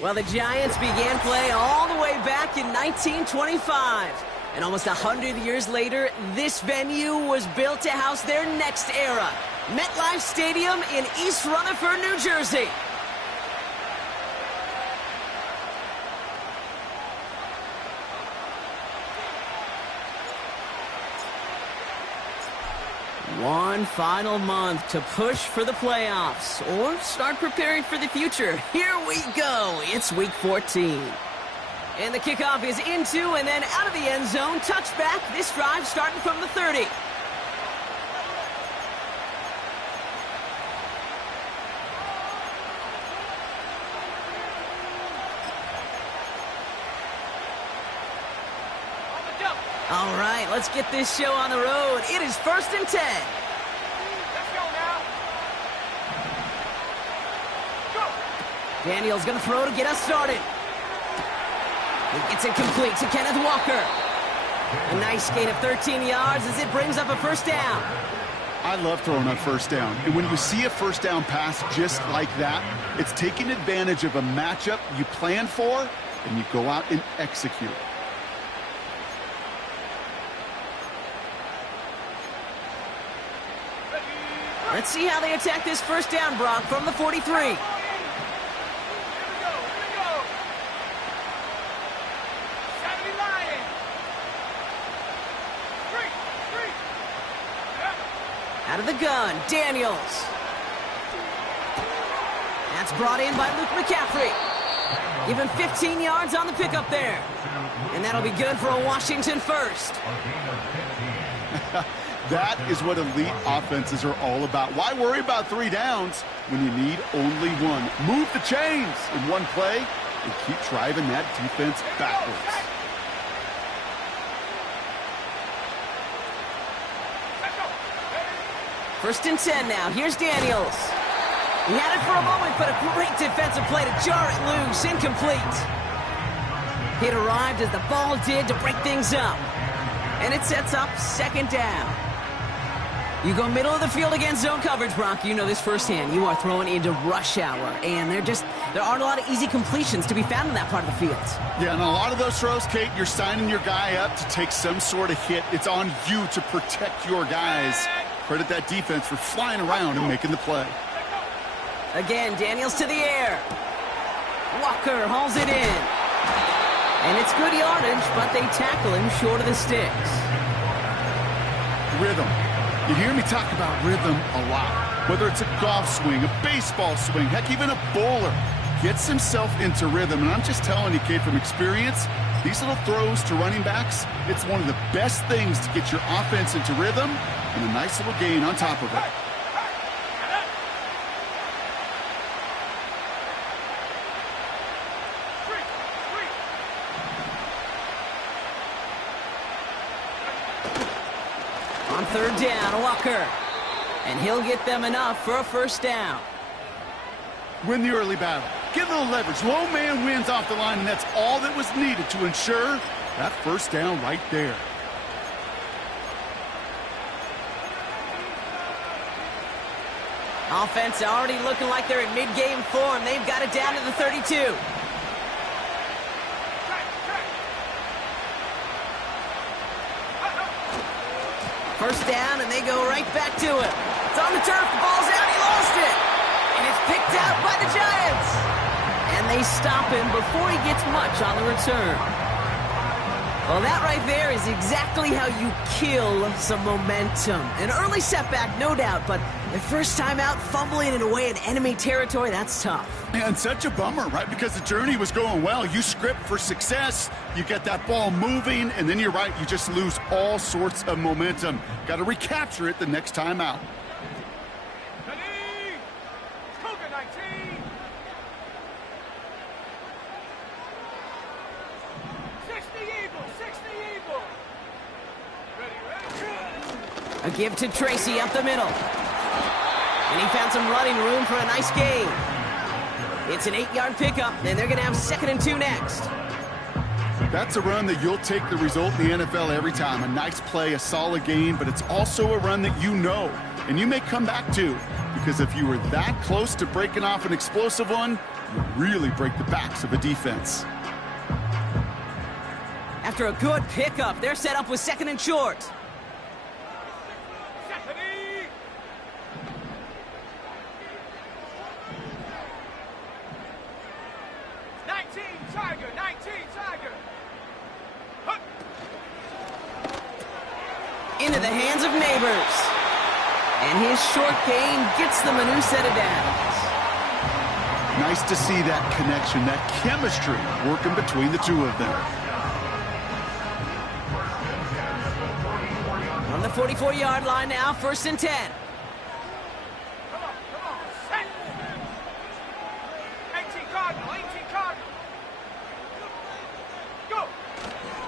Well, the Giants began play all the way back in 1925. And almost 100 years later, this venue was built to house their next era. MetLife Stadium in East Rutherford, New Jersey. One final month to push for the playoffs or start preparing for the future. Here we go. It's week 14. And the kickoff is into and then out of the end zone. Touchback. This drive starting from the 30. All right, let's get this show on the road. It is 1st and 10. Let's go now. Go. Daniel's going to throw to get us started. He gets it complete to Kenneth Walker. A nice gain of 13 yards as it brings up a first down. I love throwing on first down. And when you see a first down pass just like that, it's taking advantage of a matchup you plan for, and you go out and execute. Let's see how they attack this first down, Brock, from the 43. Here we go. Saturday Lion. Three. Out of the gun, Daniels. That's brought in by Luke McCaffrey. Give him 15 yards on the pickup there. And that'll be good for a Washington first. That is what elite offenses are all about. Why worry about 3 downs when you need only one? Move the chains in one play and keep driving that defense backwards. First and 10 now. Here's Daniels. He had it for a moment, but a great defensive play to jar it loose. Incomplete. It arrived as the ball did to break things up. And it sets up 2nd down. You go middle of the field against zone coverage, Brock. You know this firsthand. You are throwing into rush hour, and there aren't a lot of easy completions to be found in that part of the field. Yeah, and a lot of those throws, Kate, you're signing your guy up to take some sort of hit. It's on you to protect your guys. Credit that defense for flying around and making the play. Again, Daniels to the air. Walker hauls it in. And it's good yardage, but they tackle him short of the sticks. Rhythm. You hear me talk about rhythm a lot. Whether it's a golf swing, a baseball swing, heck, even a bowler gets himself into rhythm. And I'm just telling you, Kate, from experience, these little throws to running backs, it's one of the best things to get your offense into rhythm and a nice little gain on top of it. On 3rd down, Walker. And he'll get them enough for a first down. Win the early battle. Get a little leverage. Low man wins off the line, and that's all that was needed to ensure that first down right there. Offense already looking like they're in mid-game form. They've got it down to the 32. First down, and they go right back to him. It's on the turf, the ball's out, he lost it. And it's picked out by the Giants. And they stop him before he gets much on the return. Well, that right there is exactly how you kill some momentum. An early setback, no doubt, but the first time out, fumbling it away in enemy territory, that's tough. And such a bummer, right? Because the journey was going well. You script for success, you get that ball moving, and then you're right, you just lose all sorts of momentum. Got to recapture it the next time out. A give to Tracy up the middle. And he found some running room for a nice gain. It's an 8-yard pickup, and they're going to have 2nd and 2 next. That's a run that you'll take the result in the NFL every time. A nice play, a solid gain, but it's also a run that you know, and you may come back to. Because if you were that close to breaking off an explosive one, You really break the backs of a defense. After a good pickup, they're set up with second and short. Stephanie! Tiger! 19, Tiger! Hup. Into the hands of Neighbors. And his short gain gets them a new set of downs. Nice to see that connection, that chemistry working between the two of them. On the 44-yard line now, 1st and 10. Come on, set! 18 Cardinal, 18 Cardinal! Go!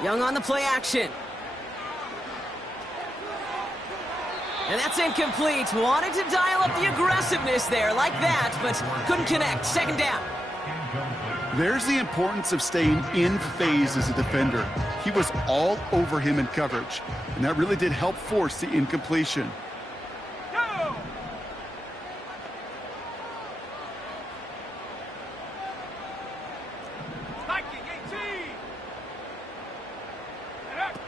Young on the play action. And that's incomplete. Wanted to dial up the aggressiveness there like that, but couldn't connect. 2nd down. There's the importance of staying in phase as a defender. He was all over him in coverage, and that really did help force the incompletion. Go! Spiking, 18! And up!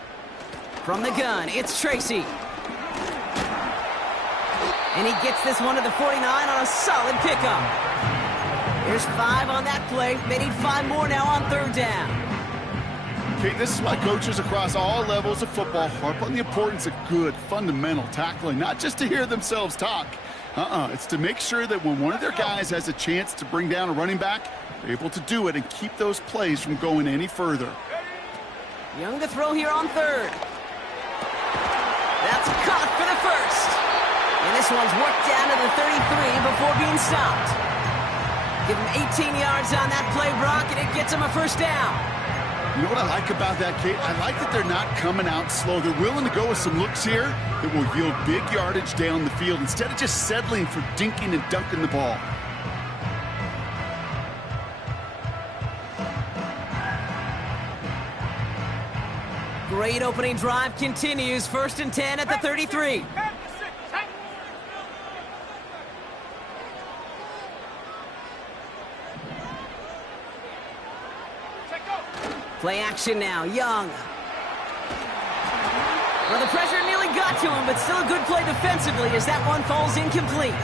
From the gun, it's Tracy. And he gets this one to the 49 on a solid pickup. There's 5 on that play. They need 5 more now on 3rd down. Okay, this is why coaches across all levels of football harp on the importance of good, fundamental tackling, not just to hear themselves talk. It's to make sure that when one of their guys has a chance to bring down a running back, they're able to do it and keep those plays from going any further. Young to throw here on 3rd. That's caught for the 1st. And this one's worked down to the 33 before being stopped. Give him 18 yards on that play, Brock, and it gets him a 1st down. You know what I like about that, Kate? I like that they're not coming out slow. They're willing to go with some looks here that will yield big yardage down the field instead of just settling for dinking and dunking the ball. Great opening drive continues. 1st and 10 at the 33. Play action now, Young. Well, the pressure nearly got to him, but still a good play defensively as that one falls incomplete.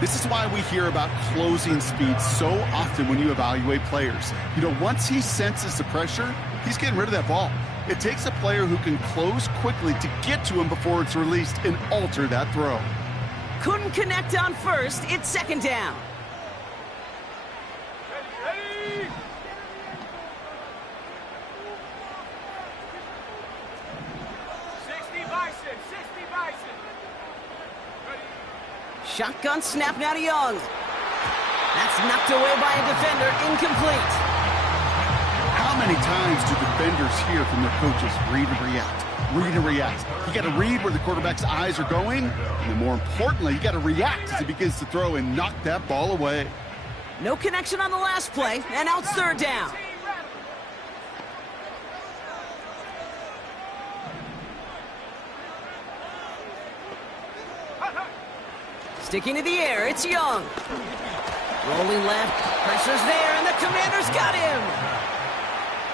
This is why we hear about closing speed so often when you evaluate players. You know, once he senses the pressure, he's getting rid of that ball. It takes a player who can close quickly to get to him before it's released and alter that throw. Couldn't connect on 1st. It's 2nd down. Ready! 60 Bison! Ready! Shotgun snap now to Young. That's knocked away by a defender. Incomplete. How many times do defenders hear from their coaches, read and react, read and react? You got to read where the quarterback's eyes are going, and then more importantly, you got to react as he begins to throw and knock that ball away. No connection on the last play, and now it's 3rd down. Sticking to the air, it's Young. Rolling left, pressure's there, and the Commanders got him.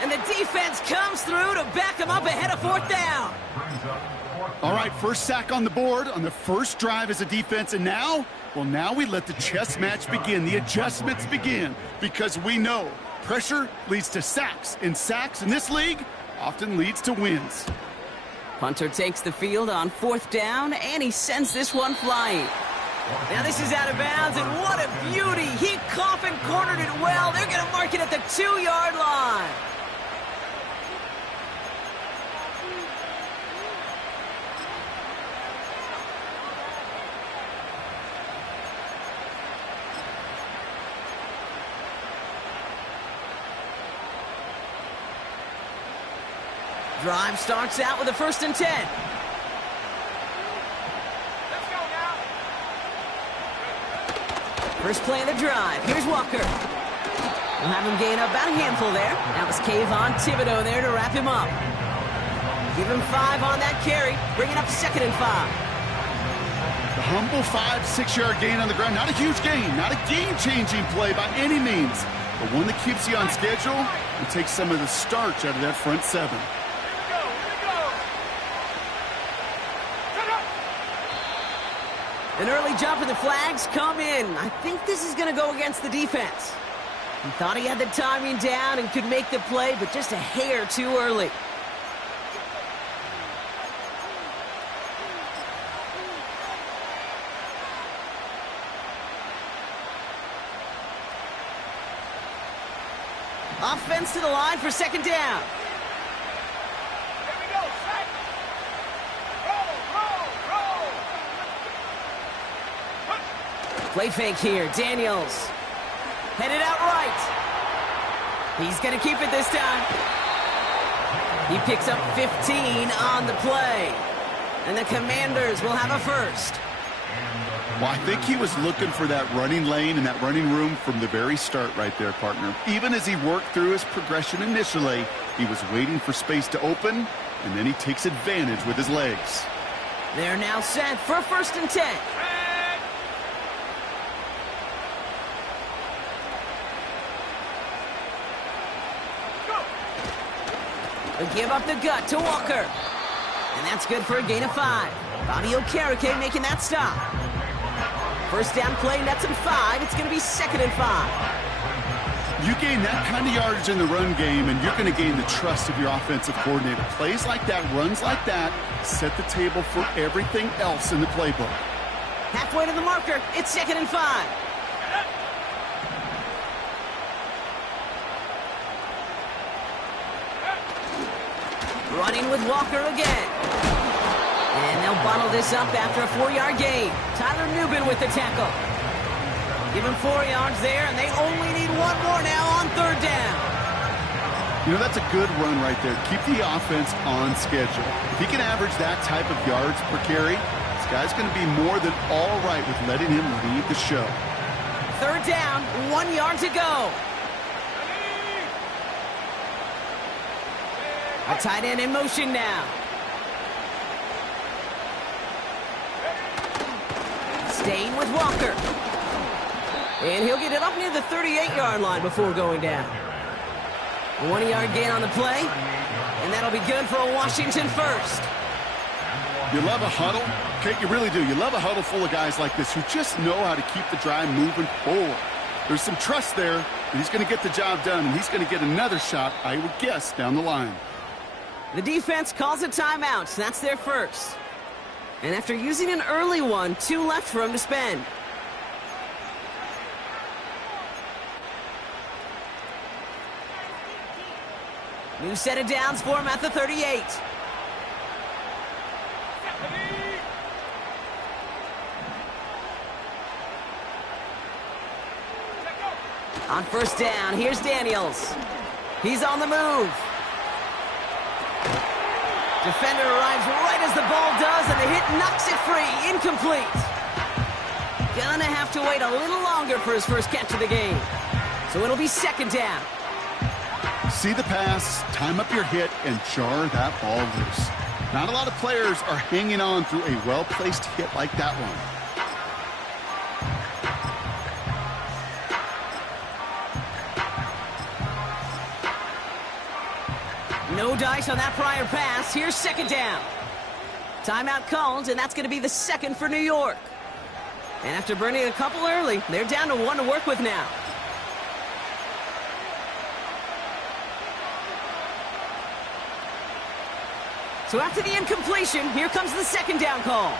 And the defense comes through to back him up ahead of 4th down. All right, 1st sack on the board on the 1st drive as a defense, and now, well, now we let the chess match begin, the adjustments begin, because we know pressure leads to sacks, and sacks in this league often leads to wins. Punter takes the field on 4th down, and he sends this one flying. Now this is out of bounds, and what a beauty. He coffin cornered it well. They're going to mark it at the 2-yard line. Drive starts out with a 1st and 10. First play of the drive. Here's Walker. We'll have him gain about a handful there. That was Kayvon Thibodeau there to wrap him up. Give him 5 on that carry. Bring it up 2nd and 5. The humble 5-6-yard gain on the ground. Not a huge gain, not a game-changing play by any means, but one that keeps you on schedule and takes some of the starch out of that front seven. Here we go. Shut up. An early jump and the flags come in. I think this is going to go against the defense. He thought he had the timing down and could make the play, but just a hair too early. Offense to the line for second down. Here we go. Set. Roll. Play fake here. Daniels. Headed out right. He's going to keep it this time. He picks up 15 on the play. And the Commanders will have a first. Well, I think he was looking for that running lane and that running room from the very start right there, partner. Even as he worked through his progression initially, he was waiting for space to open, and then he takes advantage with his legs. They're now set for 1st and 10. They give up the gut to Walker. And that's good for a gain of 5. WK14 making that stop. First down play, nets him 5. It's going to be 2nd and 5. You gain that kind of yardage in the run game, and you're going to gain the trust of your offensive coordinator. Plays like that, runs like that, set the table for everything else in the playbook. Halfway to the marker. It's 2nd and 5. Running with Walker again. And they'll bottle this up after a 4-yard gain. Tyler Newbin with the tackle. Give him 4 yards there, and they only need 1 more now on 3rd down. You know, that's a good run right there. Keep the offense on schedule. If he can average that type of yards per carry, this guy's going to be more than all right with letting him lead the show. 3rd down, 1 yard to go. A tight end in motion now. Staying with Walker. And he'll get it up near the 38-yard line before going down. A 1-yard gain on the play. And that'll be good for a Washington first. You love a huddle? Okay, you really do. You love a huddle full of guys like this who just know how to keep the drive moving forward. There's some trust there that he's going to get the job done, and he's going to get another shot, I would guess, down the line. The defense calls a timeout. That's their first. And after using an early one, 2 left for him to spend. New set of downs for him at the 38. On 1st down, here's Daniels. He's on the move. Defender arrives right as the ball does, and the hit knocks it free. Incomplete. Gonna have to wait a little longer for his first catch of the game. So it'll be 2nd down. See the pass, time up your hit, and jar that ball loose. Not a lot of players are hanging on through a well-placed hit like that one. No dice on that prior pass. Here's 2nd down. Timeout called, and that's going to be the 2nd for New York. And after burning a couple early, they're down to 1 to work with now. So after the incompletion, here comes the 2nd down call.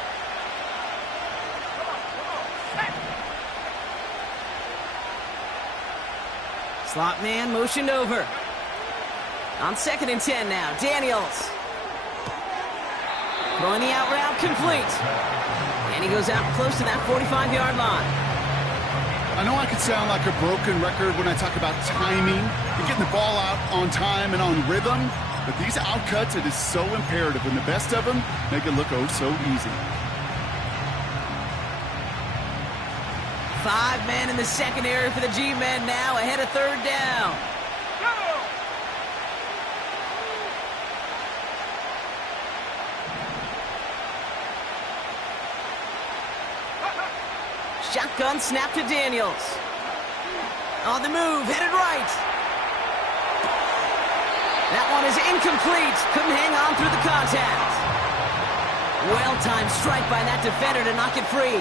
Slot man motioned over. On 2nd and 10 now, Daniels. Throwing the out route complete. And he goes out close to that 45-yard line. I know I could sound like a broken record when I talk about timing and getting the ball out on time and on rhythm, but these outcuts, it is so imperative, and the best of them make it look oh so easy. 5 men in the secondary for the G-men now ahead of 3rd down. Shotgun snap to Daniels. On the move, headed right. That one is incomplete. Couldn't hang on through the contact. Well-timed strike by that defender to knock it free.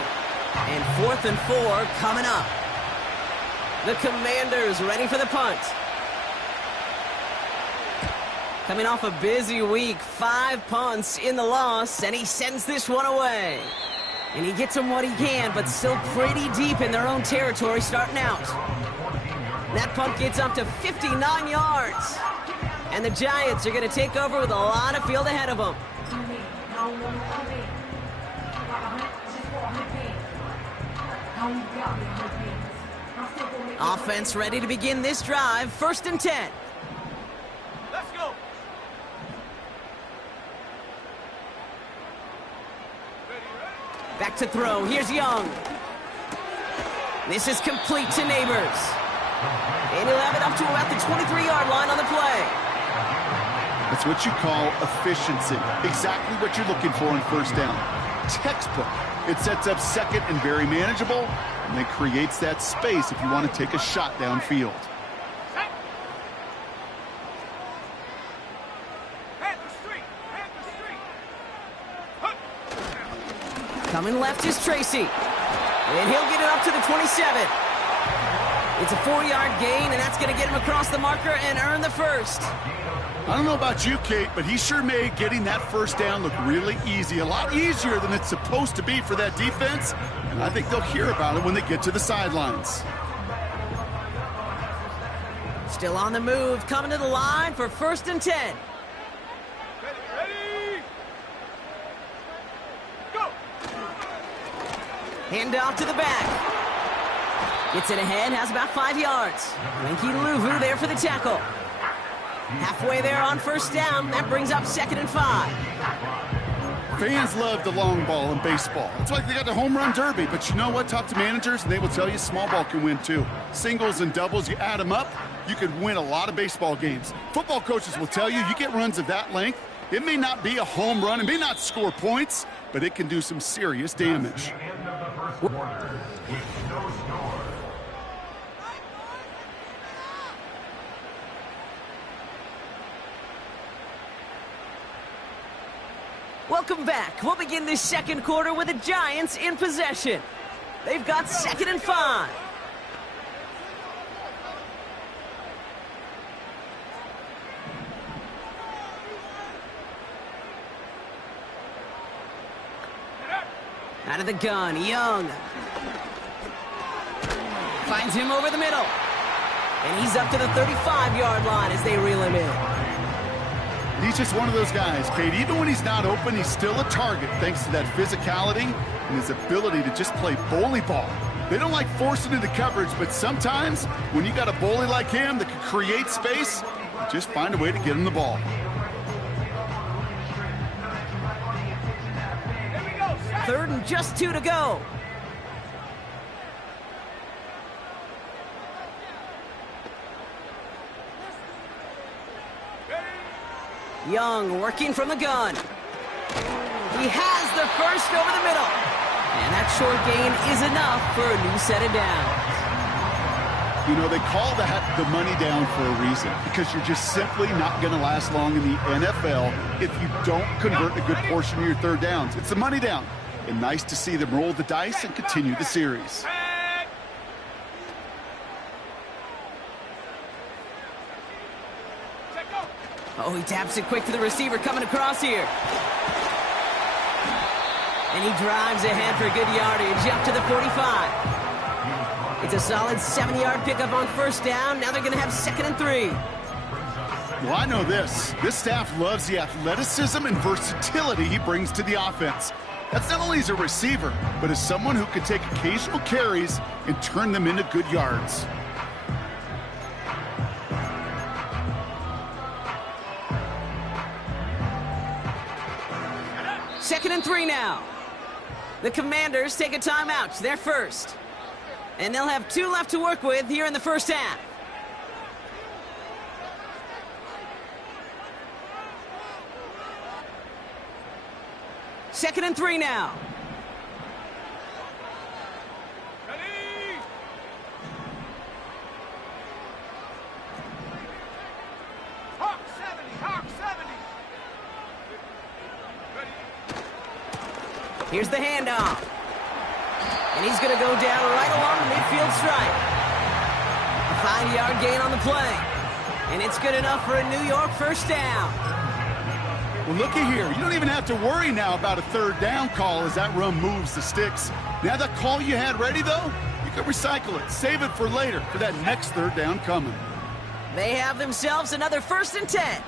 And 4th and 4 coming up. The Commanders ready for the punt. Coming off a busy week, 5 punts in the loss, and he sends this one away. And he gets them what he can, but still pretty deep in their own territory starting out. That punt gets up to 59 yards. And the Giants are going to take over with a lot of field ahead of them. Offense ready to begin this drive. 1st and 10. Let's go. Back to throw. Here's Young. This is complete to Neighbors. And he'll have it up to about the 23-yard line on the play. That's what you call efficiency. Exactly what you're looking for in 1st down. Textbook. It sets up 2nd and very manageable, and then creates that space if you want to take a shot downfield. Coming left is Tracy. And he'll get it up to the 27. It's a 4-yard gain, and that's going to get him across the marker and earn the 1st. I don't know about you, Kate, but he sure made getting that 1st down look really easy. A lot easier than it's supposed to be for that defense. And I think they'll hear about it when they get to the sidelines. Still on the move, coming to the line for 1st and 10. Ready? Go! Hand off to the back. Gets it ahead, has about 5 yards. Winky Luvu there for the tackle. Halfway there on 1st down. That brings up 2nd and 5. Fans love the long ball in baseball. It's like they got the home run derby. But you know what? Talk to managers, and they will tell you small ball can win too. Singles and doubles, you add them up, you could win a lot of baseball games. Football coaches will tell you, you get runs of that length, it may not be a home run, it may not score points, but it can do some serious damage. Welcome back. We'll begin this 2nd quarter with the Giants in possession. They've got 2nd and 5. Out of the gun, Young. Finds him over the middle. And he's up to the 35-yard line as they reel him in. He's just one of those guys, Kate. Even when he's not open, he's still a target thanks to that physicality and his ability to just play bully ball. They don't like forcing into coverage, but sometimes when you got a bully like him that can create space, just find a way to get him the ball. Here we go. 3rd and just 2 to go. Young working from the gun. He has the 1st over the middle. And that short gain is enough for a new set of downs. You know, they call that the money down for a reason, because you're just simply not going to last long in the NFL if you don't convert a good portion of your 3rd downs. It's the money down. And nice to see them roll the dice and continue the series. Oh, he taps it quick to the receiver coming across here. And he drives ahead for good yardage up to the 45. It's a solid 7-yard pickup on 1st down. Now they're going to have 2nd and 3. Well, I know this. This staff loves the athleticism and versatility he brings to the offense. That's not only as a receiver, but as someone who can take occasional carries and turn them into good yards. Second and 3 now. The Commanders take a timeout. They're first. And they'll have 2 left to work with here in the 1st half. Second and 3 now. Here's the handoff. And he's going to go down right along the midfield stripe. A 5-yard gain on the play. And it's good enough for a New York first down. Well, looky here. You don't even have to worry now about a third down call as that run moves the sticks. Now that call you had ready, though, you can recycle it. Save it for later for that next third down coming. They have themselves another 1st and 10.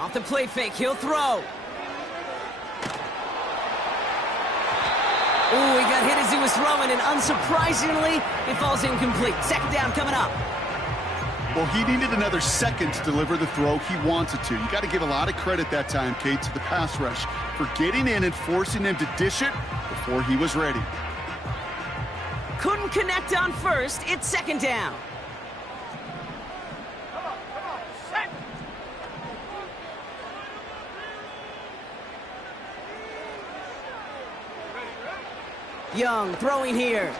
Off the play fake, he'll throw. Ooh, he got hit as he was throwing, and unsurprisingly, it falls incomplete. 2nd down coming up. Well, he needed another second to deliver the throw he wanted to. You got to give a lot of credit that time, Kate, to the pass rush for getting in and forcing him to dish it before he was ready. Couldn't connect on 1st. It's 2nd down. Set. Young throwing here.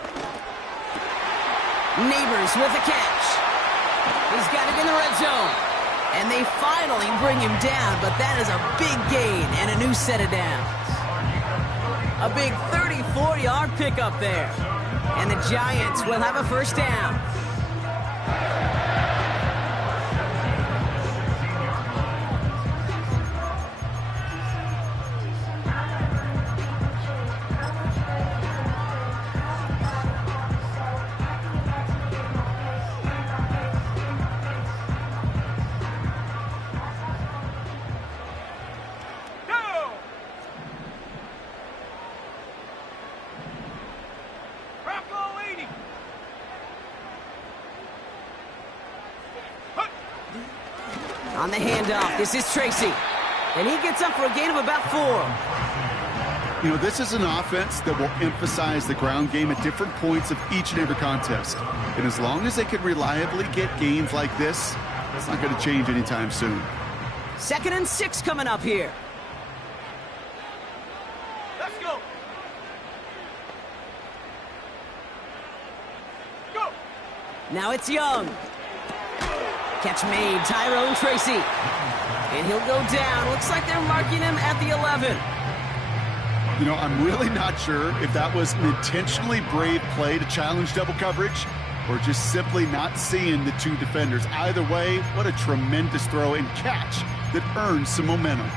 Neighbors with a catch. He's got it in the red zone. And they finally bring him down, but that is a big gain and a new set of downs. A big 34-yard pickup there. And the Giants will have a 1st down. On the handoff, this is Tracy. And he gets up for a gain of about 4. You know, this is an offense that will emphasize the ground game at different points of each and every contest. And as long as they can reliably get gains like this, it's not going to change anytime soon. 2nd and 6 coming up here. Let's go. Go. Now it's Young. Catch made, Tyrone Tracy. And he'll go down. Looks like they're marking him at the 11. You know, I'm really not sure if that was an intentionally brave play to challenge double coverage or just simply not seeing the two defenders. Either way, what a tremendous throw and catch that earns some momentum.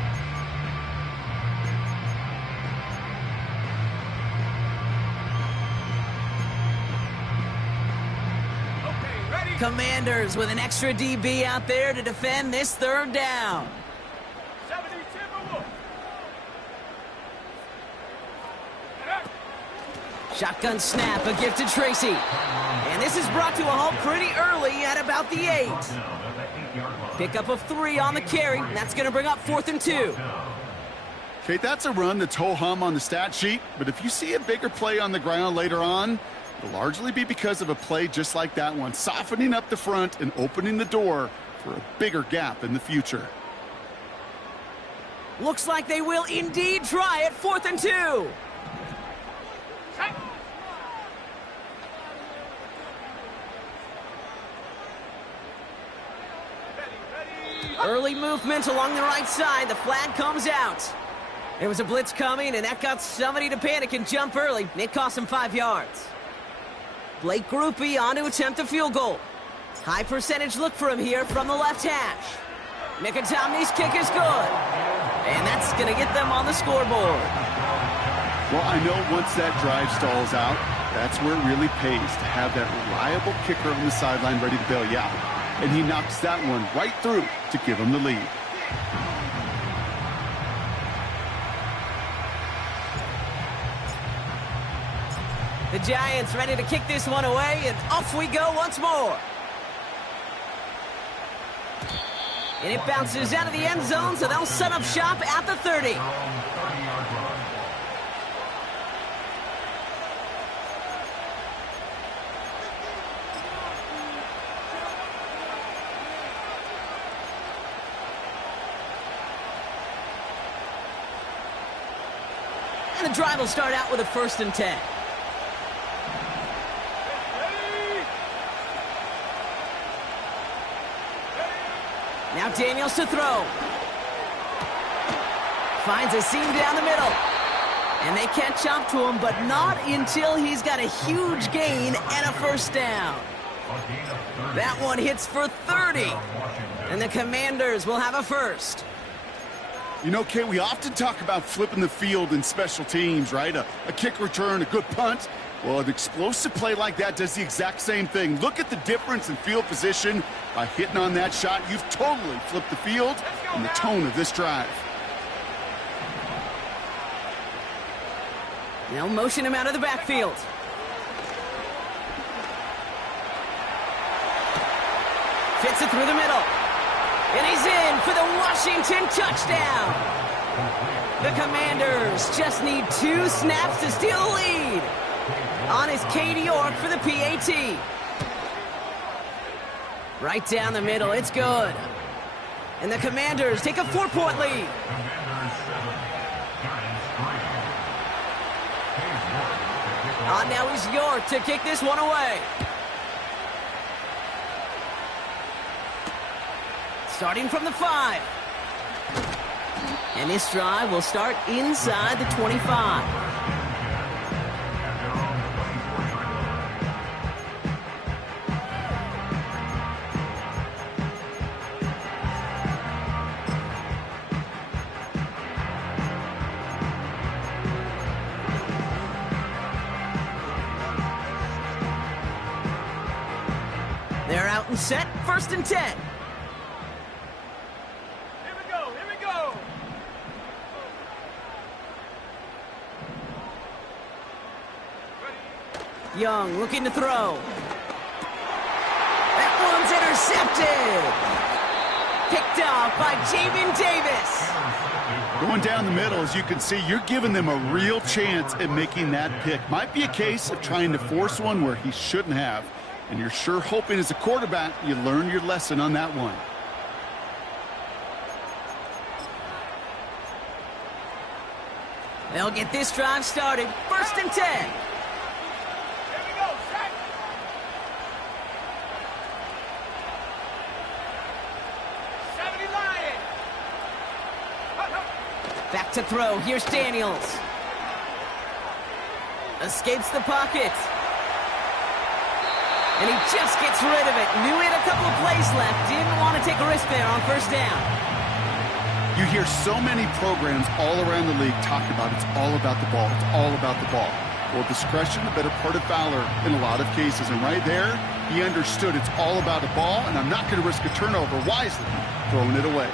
Commanders with an extra DB out there to defend this 3rd down. 70 Timberwolves. Shotgun snap, a gift to Tracy. And this is brought to a halt pretty early at about the 8. Pickup of 3 on the carry. And that's going to bring up 4th and 2. Kate, that's a run that's ho-hum on the stat sheet, but if you see a bigger play on the ground later on, it'll largely be because of a play just like that one, softening up the front and opening the door for a bigger gap in the future. Looks like they will indeed try it. 4th and 2. Early movement along the right side. The flag comes out. There was a blitz coming, and that got somebody to panic and jump early. It cost him 5 yards. Blake Grupe on to attempt a field goal. High percentage look for him here from the left hash. Mickatommy's kick is good. And that's going to get them on the scoreboard. Well, I know once that drive stalls out, that's where it really pays to have that reliable kicker on the sideline ready to bail you out. And he knocks that one right through to give him the lead. The Giants ready to kick this one away, and off we go once more. And it bounces out of the end zone, so they'll set up shop at the 30. And the drive will start out with a 1st and 10. Now Daniels to throw. Finds a seam down the middle. And they catch up to him, but not until he's got a huge gain and a first down. That one hits for 30. And the Commanders will have a first. You know, Kate, we often talk about flipping the field in special teams, right? A kick return, a good punt. Well, an explosive play like that does the exact same thing. Look at the difference in field position. By hitting on that shot, you've totally flipped the field and the tone of this drive. They'll motion him out of the backfield. Fits it through the middle. And he's in for the Washington touchdown. The Commanders just need 2 snaps to steal the lead. On is Cade York for the PAT. Right down the middle, it's good. And the Commanders take a 4-point lead. On now is York to kick this one away. Starting from the 5. And this drive will start inside the 25. They're out and set, 1st and 10. Here we go, here we go. Ready? Young looking to throw. That one's intercepted. Picked off by Jamin Davis. Going down the middle, as you can see, you're giving them a real chance at making that pick. Might be a case of trying to force one where he shouldn't have. And you're sure hoping as a quarterback you learn your lesson on that one. They'll get this drive started. 1st and 10. Here we go, set. Back to throw. Here's Daniels. Escapes the pocket. And he just gets rid of it. Knew he had a couple of plays left. Didn't want to take a risk there on 1st down. You hear so many programs all around the league talk about it's all about the ball. It's all about the ball. Well, discretion, the better part of valor in a lot of cases. And right there, he understood it's all about the ball, and I'm not going to risk a turnover wisely, throwing it away.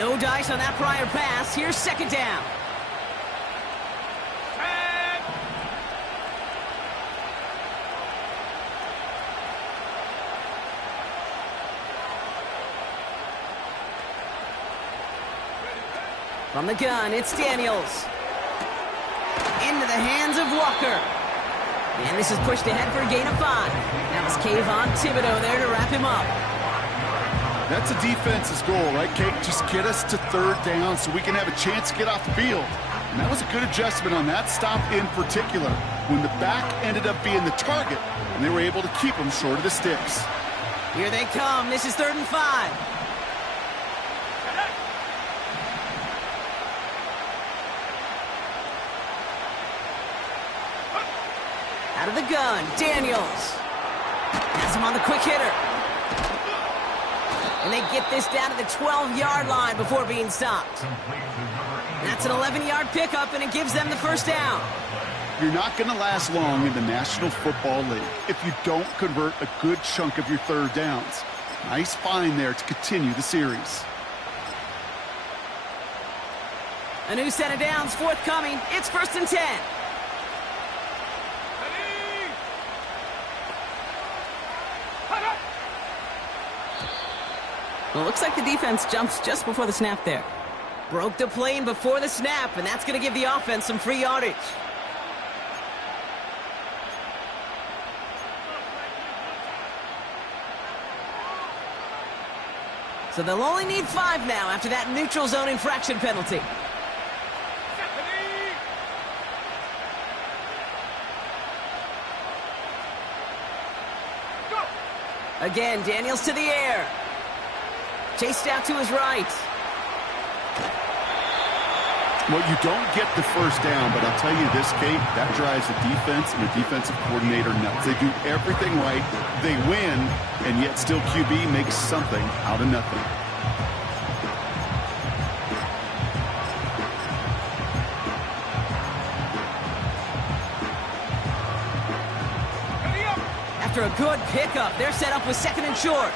No dice on that prior pass. Here's 2nd down. From the gun, it's Daniels. Into the hands of Walker. And this is pushed ahead for a gain of 5. That was Kayvon Thibodeau there to wrap him up. That's a defense's goal, right, Kate? Just get us to 3rd down so we can have a chance to get off the field. And that was a good adjustment on that stop in particular, when the back ended up being the target, and they were able to keep him short of the sticks. Here they come. This is 3rd and 5. Out of the gun, Daniels. Has him on the quick hitter. And they get this down to the 12-yard line before being stopped. That's an 11-yard pickup, and it gives them the 1st down. You're not going to last long in the National Football League if you don't convert a good chunk of your 3rd downs. Nice find there to continue the series. A new set of downs forthcoming. It's 1st and 10. Well, it looks like the defense jumps just before the snap there. Broke the plane before the snap, and that's going to give the offense some free yardage. So they'll only need 5 now after that neutral zone infraction penalty. Again, Daniels to the air. Chased out to his right. Well, you don't get the first down, but I'll tell you this, Kate, that drives the defense and the defensive coordinator nuts. They do everything right, they win, and yet still QB makes something out of nothing. After a good pickup, they're set up with second and short.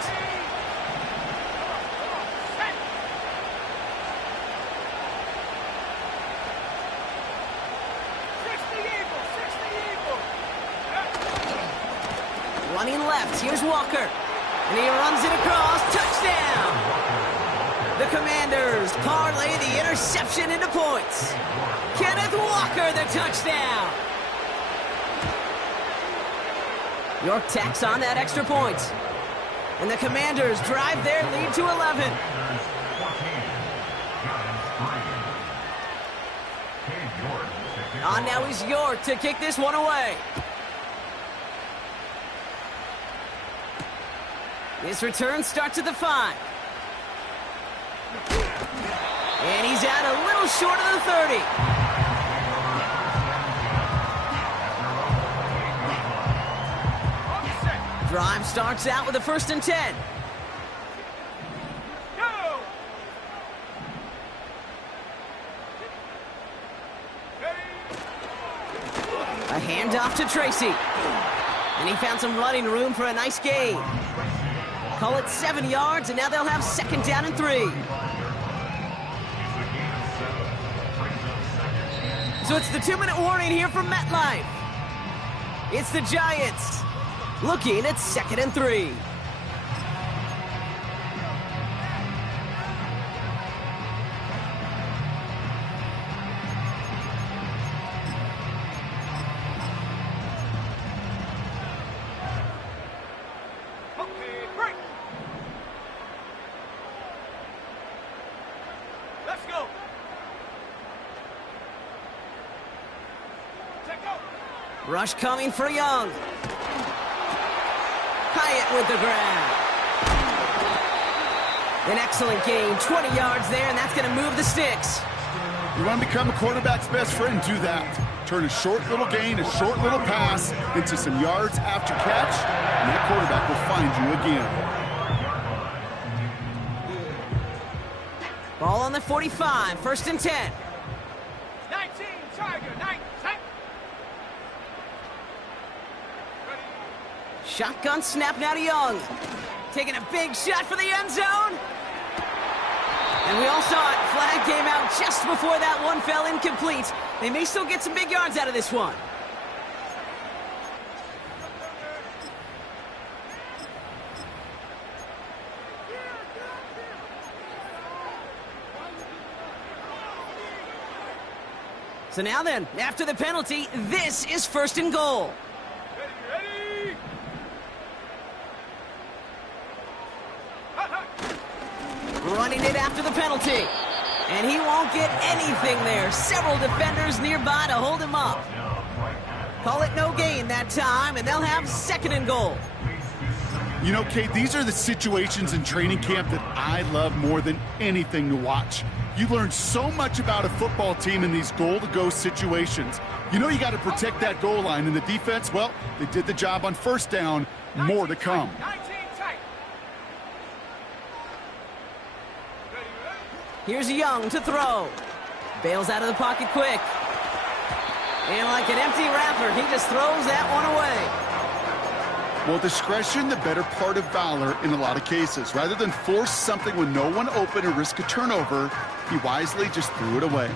Running left, here's Walker. And he runs it across, touchdown! The Commanders parlay the interception into points. Kenneth Walker, the touchdown! York tacks on that extra point. And the Commanders drive their lead to 11. On now is York to kick this one away. This return starts at the 5. And he's out a little short of the 30. Drive starts out with a 1st and 10. Go! A handoff to Tracy. And he found some running room for a nice gain. Call it 7 yards, and now they'll have 2nd down and 3. So it's the 2-minute warning here from MetLife. It's the Giants looking at 2nd and 3. Okay, break! Let's go! Take go! Rush coming for Young. Hyatt with the grab. An excellent gain, 20 yards there, and that's going to move the sticks. You want to become a quarterback's best friend, do that. Turn a short little gain, a short little pass into some yards after catch, and that quarterback will find you again. Ball on the 45, 1st and 10. 19, Tiger, 19. Shotgun snap now to Young. Taking a big shot for the end zone. And we all saw it. Flag came out just before that one fell incomplete. They may still get some big yards out of this one. So now then, after the penalty, this is 1st and goal. Ready? Running it after the penalty. And he won't get anything there. Several defenders nearby to hold him up. Call it no gain that time, and they'll have 2nd and goal. You know, Kate, these are the situations in training camp that I love more than anything to watch. You learn so much about a football team in these goal-to-go situations. You know you got to protect that goal line, and the defense, well, they did the job on 1st down. More to come. 19 tight. Here's Young to throw. Bails out of the pocket quick. And like an empty wrapper, he just throws that one away. Well, discretion, the better part of valor in a lot of cases. Rather than force something with no one open and risk a turnover, he wisely just threw it away.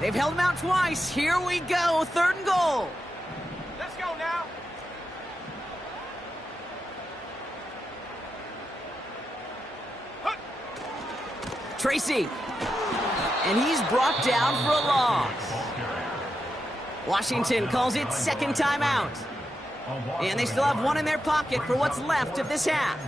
They've held him out twice. Here we go, 3rd and goal. Let's go now. Tracy. And he's brought down for a loss. Washington calls it 2nd timeout. And they still have one in their pocket for what's left of this half.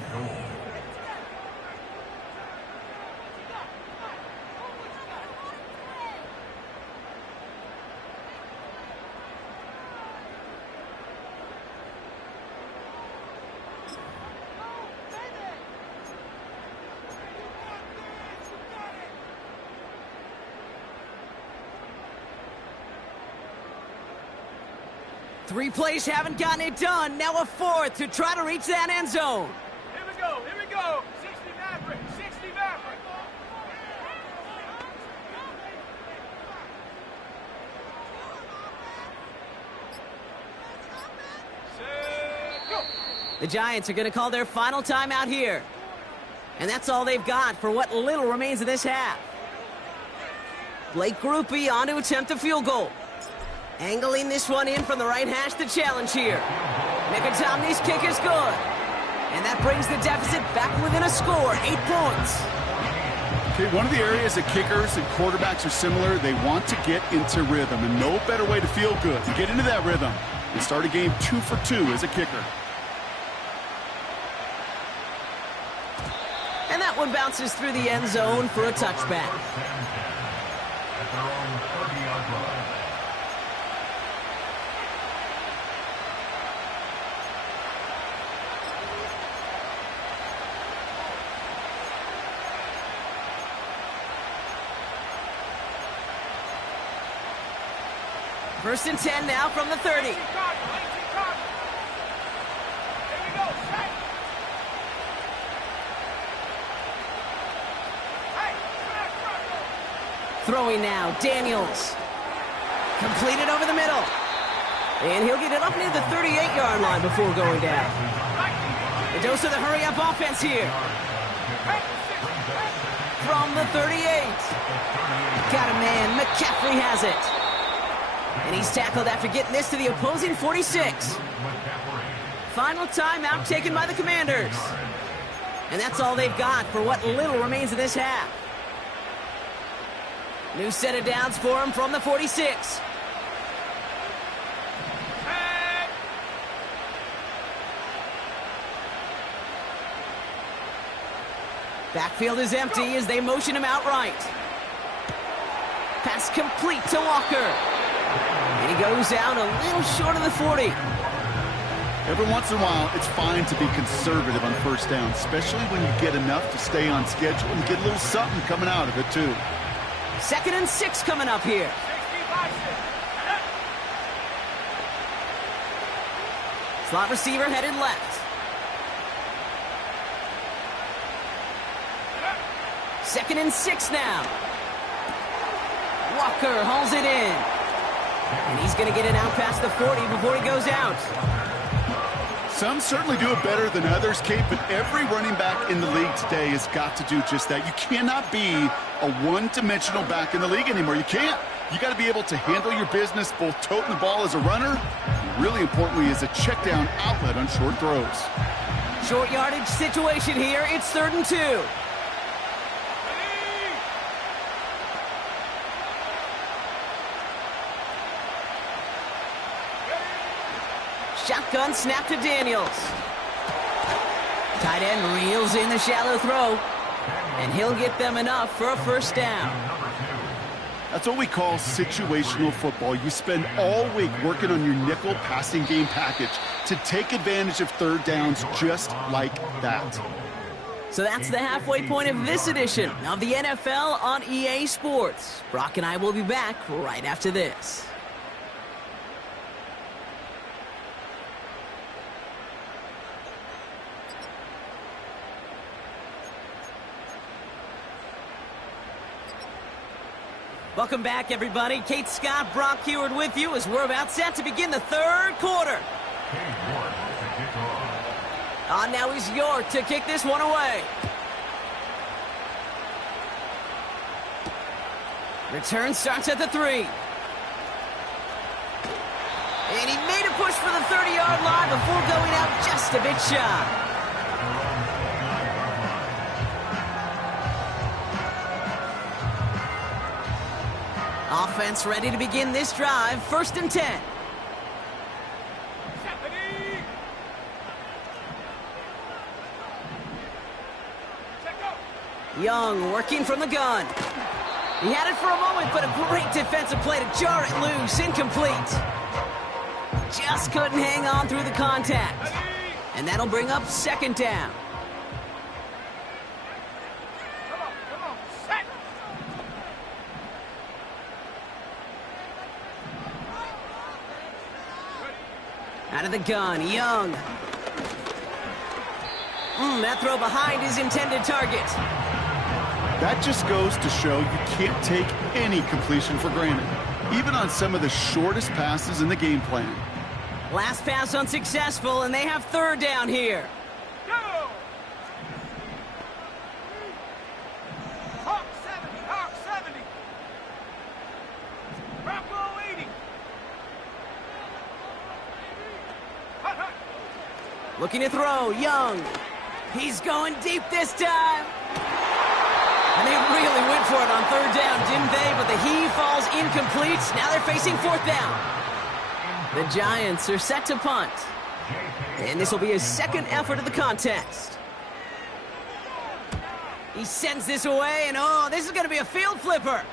3 plays haven't gotten it done. Now a 4th to try to reach that end zone. Here we go, here we go. 60 Maverick, 60 Maverick. Set, go. The Giants are going to call their final timeout here. And that's all they've got for what little remains of this half. Blake Grupe on to attempt a field goal. Angling this one in from the right hash to challenge here. Mickey kick is good. And that brings the deficit back within a score, 8 points. Okay, one of the areas that kickers and quarterbacks are similar, they want to get into rhythm. And no better way to feel good, to get into that rhythm and start a game 2 for 2 as a kicker. And that one bounces through the end zone for a touchback. First and 10 now from the 30. 18 Cardinal, 18 Cardinal. Here we go, set. Hey, smash, Rocco. Throwing now, Daniels. Completed over the middle. And he'll get it up near the 38-yard line before going down. A dose of the hurry-up offense here. From the 38. Got a man, McCaffrey has it. And he's tackled after getting this to the opposing 46. Final timeout taken by the Commanders. And that's all they've got for what little remains of this half. New set of downs for him from the 46. Backfield is empty as they motion him outright. Pass complete to Walker. And he goes out a little short of the 40. Every once in a while, it's fine to be conservative on first down, especially when you get enough to stay on schedule and get a little something coming out of it, too. 2nd and 6 coming up here. 65. Slot receiver headed left. 2nd and 6 now. Walker hauls it in. And he's going to get it out past the 40 before he goes out. Some certainly do it better than others, Kate, but every running back in the league today has got to do just that. You cannot be a one-dimensional back in the league anymore. You can't. You got to be able to handle your business, both toting the ball as a runner, and really importantly as a check-down outlet on short throws. Short yardage situation here. It's 3rd and 2. Shotgun snap to Daniels. Tight end reels in the shallow throw. And he'll get them enough for a first down. That's what we call situational football. You spend all week working on your nickel passing game package to take advantage of third downs just like that. So that's the halfway point of this edition of the NFL on EA Sports. Brock and I will be back right after this. Welcome back, everybody. Kate Scott, Brock Heward with you as we're about set to begin the 3rd quarter. On now is York to kick this one away. Return starts at the 3. And he made a push for the 30-yard line before going out just a bit shy. Offense ready to begin this drive. 1st and 10. Young working from the gun. He had it for a moment, but a great defensive play to jar it loose. Incomplete. Just couldn't hang on through the contact. And that'll bring up 2nd down. Come on, set. Out of the gun, Young. That throw behind his intended target. That just goes to show you can't take any completion for granted, even on some of the shortest passes in the game plan. Last pass unsuccessful, and they have third down here. Go! Hawk 70, Hawk 70. Bronco 80. Hut, hut. Looking to throw, Young. He's going deep this time. And they really went for it on third down, didn't they? But the heave falls incomplete. Now they're facing fourth down. The Giants are set to punt. And this will be his second effort of the contest. He sends this away, and oh, this is going to be a field flipper.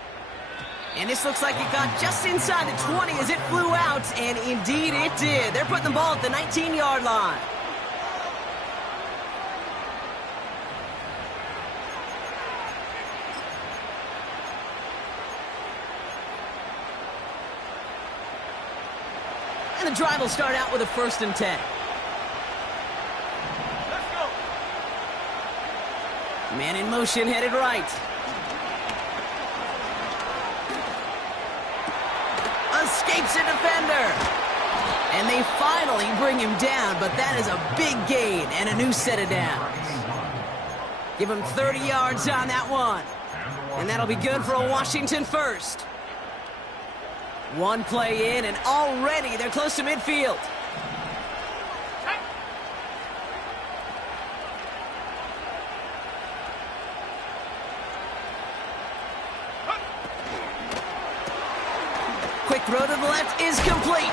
And this looks like it got just inside the 20 as it flew out, and indeed it did. They're putting the ball at the 19-yard line. And the drive will start out with a 1st and 10. Let's go. Man in motion, headed right. Escapes a defender. And they finally bring him down, but that is a big gain and a new set of downs. Give him 30 yards on that one. And that'll be good for a Washington first. One play in, and already they're close to midfield. Quick throw to the left is complete.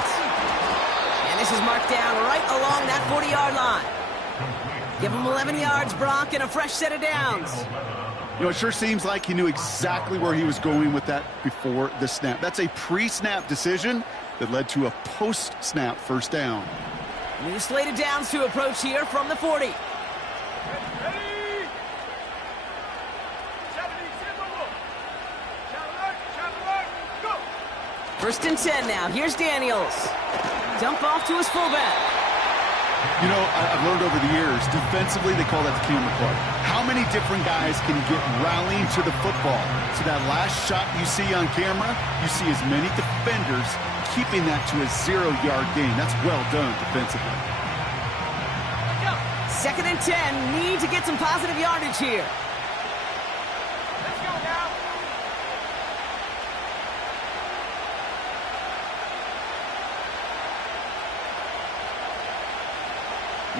And this is marked down right along that 40-yard line. Give him 11 yards, Brock, and a fresh set of downs. You know, it sure seems like he knew exactly where he was going with that before the snap. That's a pre-snap decision that led to a post-snap first down. New slated downs to approach here from the 40. Ready? 70, Chattanooga, go! 1st and 10 now. Here's Daniels. Dump off to his fullback. You know, I've learned over the years, defensively, they call that the camera club. How many different guys can get rallying to the football? So that last shot you see on camera, you see as many defenders keeping that to a 0-yard gain. That's well done defensively. 2nd and 10. Need to get some positive yardage here. Let's go now.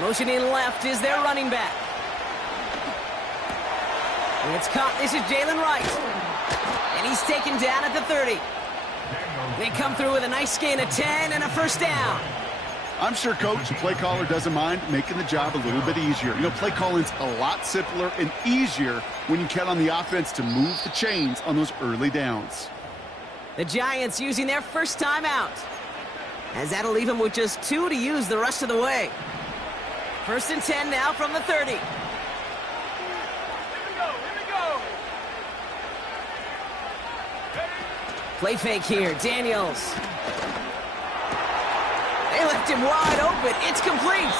Motioning left is their running back. And it's caught. This is Jalen Wright. And he's taken down at the 30. They come through with a nice gain of 10 and a first down. I'm sure Coach, the play caller, doesn't mind making the job a little bit easier. You know, play calling's a lot simpler and easier when you count on the offense to move the chains on those early downs. The Giants using their first timeout, as that'll leave them with just 2 to use the rest of the way. 1st and 10 now from the 30. Here we go. Play fake here, Daniels. They left him wide open. It's complete.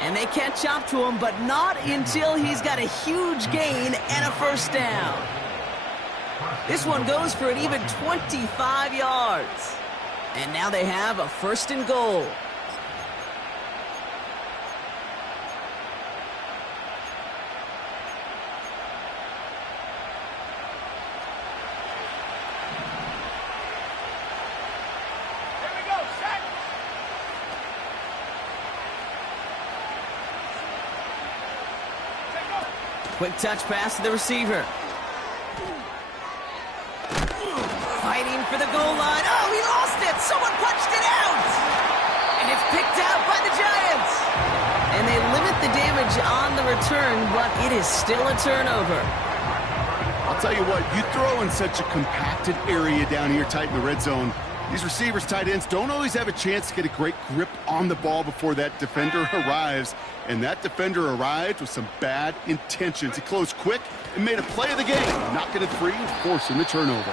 And they catch up to him, but not until he's got a huge gain and a first down. This one goes for an even 25 yards. And now they have a 1st and goal. Quick touch pass to the receiver. Fighting for the goal line. Oh, he lost it. Someone punched it out. And it's picked out by the Giants. And they limit the damage on the return, but it is still a turnover. I'll tell you what, you throw in such a compacted area down here tight in the red zone, these receivers, tight ends, don't always have a chance to get a great grip on the ball before that defender arrives. And that defender arrived with some bad intentions. He closed quick and made a play of the game, knocking it free and forcing the turnover.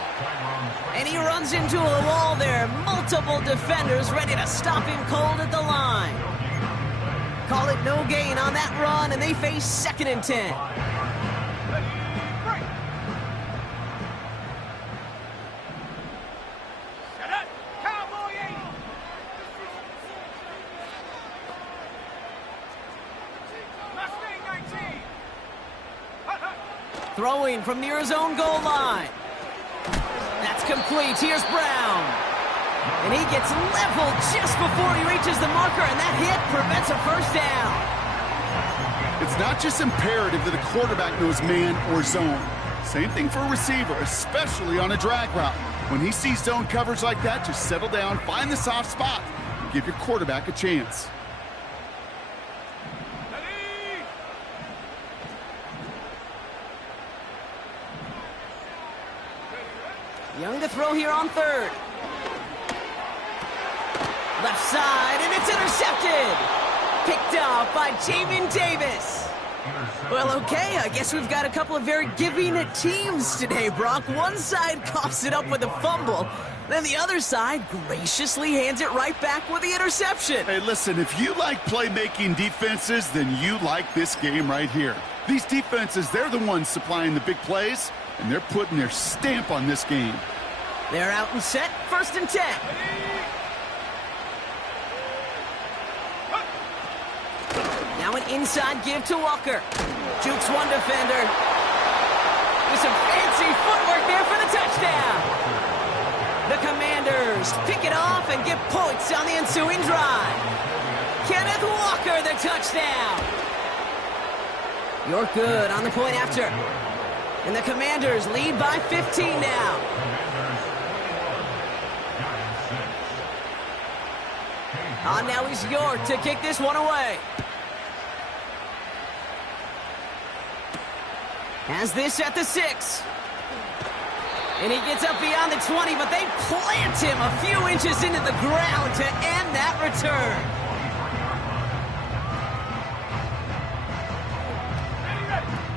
And he runs into a wall there multiple multiple defenders ready to stop him cold at the line. Call it no gain on that run, and they face 2nd and 10. Throwing from near his own goal line. That's complete. Here's Brown. And he gets leveled just before he reaches the marker, and that hit prevents a first down. It's not just imperative that a quarterback knows man or zone. Same thing for a receiver, especially on a drag route. When he sees zone coverage like that, just settle down, find the soft spot, and give your quarterback a chance. Young to throw here on 3rd. Left side, and it's intercepted. Picked off by Jamin Davis. Well, okay, I guess we've got a couple of very giving teams today, Brock. One side coughs it up with a fumble, then the other side graciously hands it right back with the interception. Hey, listen, if you like playmaking defenses, then you like this game right here. These defenses, they're the ones supplying the big plays, and they're putting their stamp on this game. They're out and set, 1st and 10. Now an inside give to Walker. Jukes one defender. With some fancy footwork there for the touchdown. The Commanders pick it off and get points on the ensuing drive. Kenneth Walker, the touchdown. You're good on the point after. And the Commanders lead by 15 now. On now is York to kick this one away. Has this at the 6. And he gets up beyond the 20, but they plant him a few inches into the ground to end that return.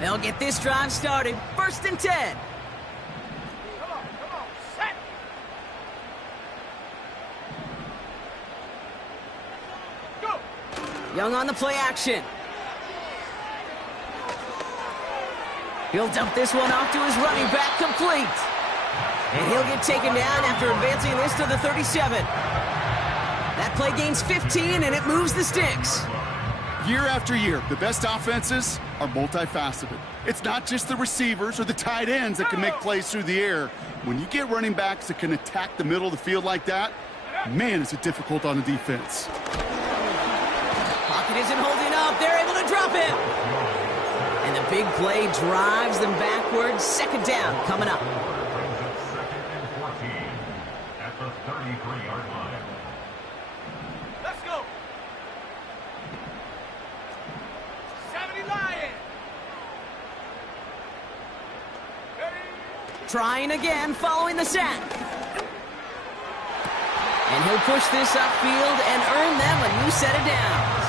They'll get this drive started. 1st and 10. Come on, set. Go. Young on the play action. He'll dump this one off to his running back, complete. And he'll get taken down after advancing this to the 37. That play gains 15, and it moves the sticks. Year after year, the best offenses are multifaceted. It's not just the receivers or the tight ends that can make plays through the air. When you get running backs that can attack the middle of the field like that, man, is it difficult on the defense. Pocket isn't holding up. They're able to drop him. And the big play drives them backwards. 2nd down coming up. At the 33-yard line. Let's go. 70 Lions. Trying again following the sack. And he'll push this upfield and earn them a new set of downs.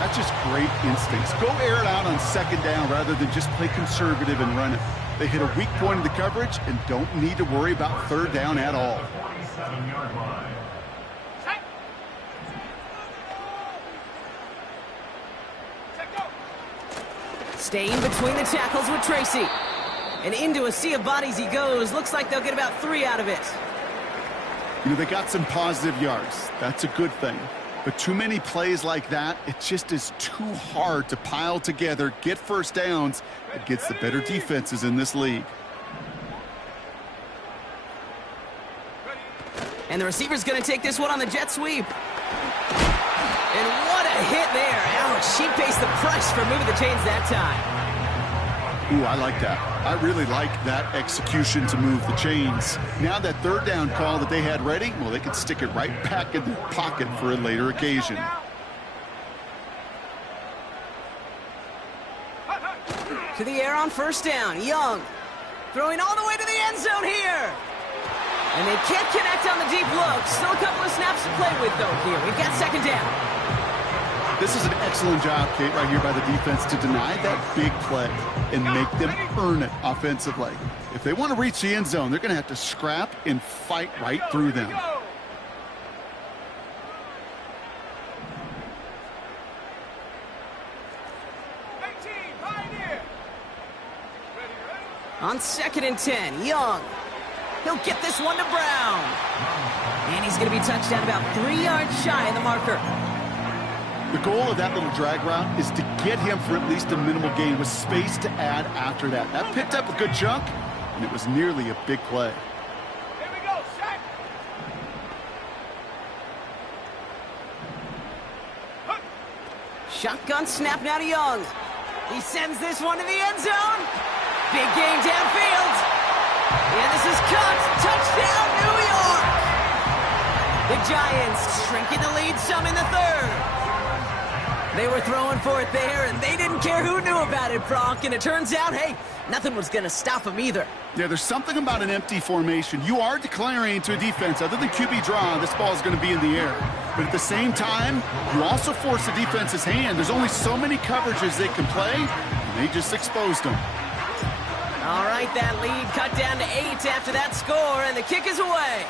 That's just great instincts. Go air it out on 2nd down rather than just play conservative and run it. They hit a weak point in the coverage and don't need to worry about 3rd down at all. 47-yard line. Set go. Staying between the tackles with Tracy. And into a sea of bodies he goes. Looks like they'll get about 3 out of it. You know, they got some positive yards. That's a good thing. But too many plays like that, it just is too hard to pile together, get 1st downs, against the better defenses in this league. And the receiver's going to take this one on the jet sweep. And what a hit there. Ouch, she pays the price for moving the chains that time. Ooh, I like that. I really like that execution to move the chains. Now that 3rd down call that they had ready, well, they could stick it right back in their pocket for a later occasion. To the air on 1st down. Young throwing all the way to the end zone here. And they can't connect on the deep look. Still a couple of snaps to play with, though, here. We've got 2nd down. This is an excellent job, Kate, right here by the defense to deny that big play and make them earn it offensively. If they want to reach the end zone, they're going to have to scrap and fight right through them. Go. On 2nd and 10, Young. He'll get this one to Brown. And he's going to be touched down about 3 yards shy of the marker. The goal of that little drag route is to get him for at least a minimal gain with space to add after that. That picked up a good chunk, and it was nearly a big play. Here we go, set. Shotgun snap now to Young. He sends this one to the end zone. Big gain downfield. And this is caught. Touchdown, New York. The Giants shrinking the lead some in the 3rd. They were throwing for it there, and they didn't care who knew about it, Bronk. And it turns out, hey, nothing was going to stop them either. Yeah, there's something about an empty formation. You are declaring to a defense, other than QB draw, this ball is going to be in the air. But at the same time, you also force the defense's hand. There's only so many coverages they can play, and they just exposed them. All right, that lead cut down to 8 after that score, and the kick is away.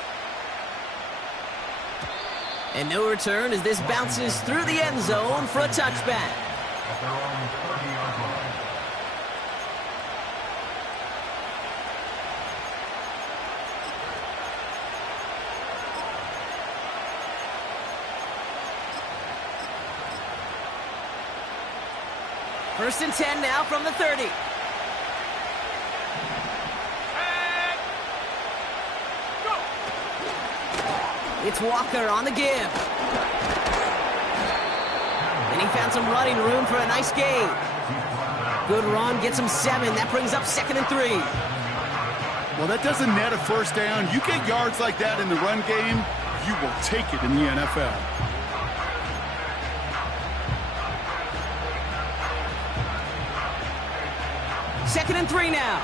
And no return as this bounces through the end zone for a touchback. At their own 30-yard line. First and 10 now from the 30. It's Walker on the give. And he found some running room for a nice gain. Good run, gets him 7. That brings up 2nd and 3. Well, that doesn't net a first down. You get yards like that in the run game, you will take it in the NFL. Second and 3 now.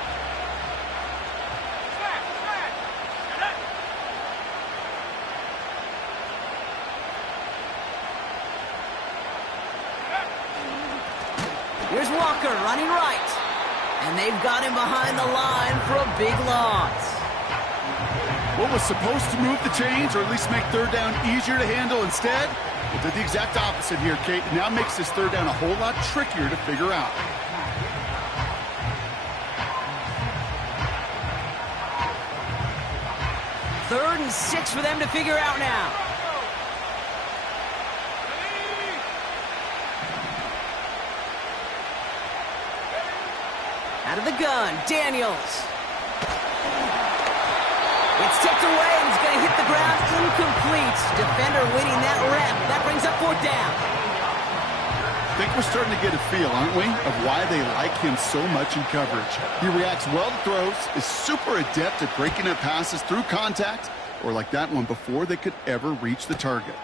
Here's Walker running right. And they've got him behind the line for a big loss. What was supposed to move the chains, or at least make 3rd down easier to handle instead, it did the exact opposite here, Kate. It now makes this 3rd down a whole lot trickier to figure out. Third and 6 for them to figure out now. Out of the gun, Daniels. It's tipped away and he's going to hit the ground incomplete. Defender winning that rep. That brings up 4th down. I think we're starting to get a feel, aren't we, of why they like him so much in coverage. He reacts well to throws, is super adept at breaking up passes through contact, or like that one before they could ever reach the target.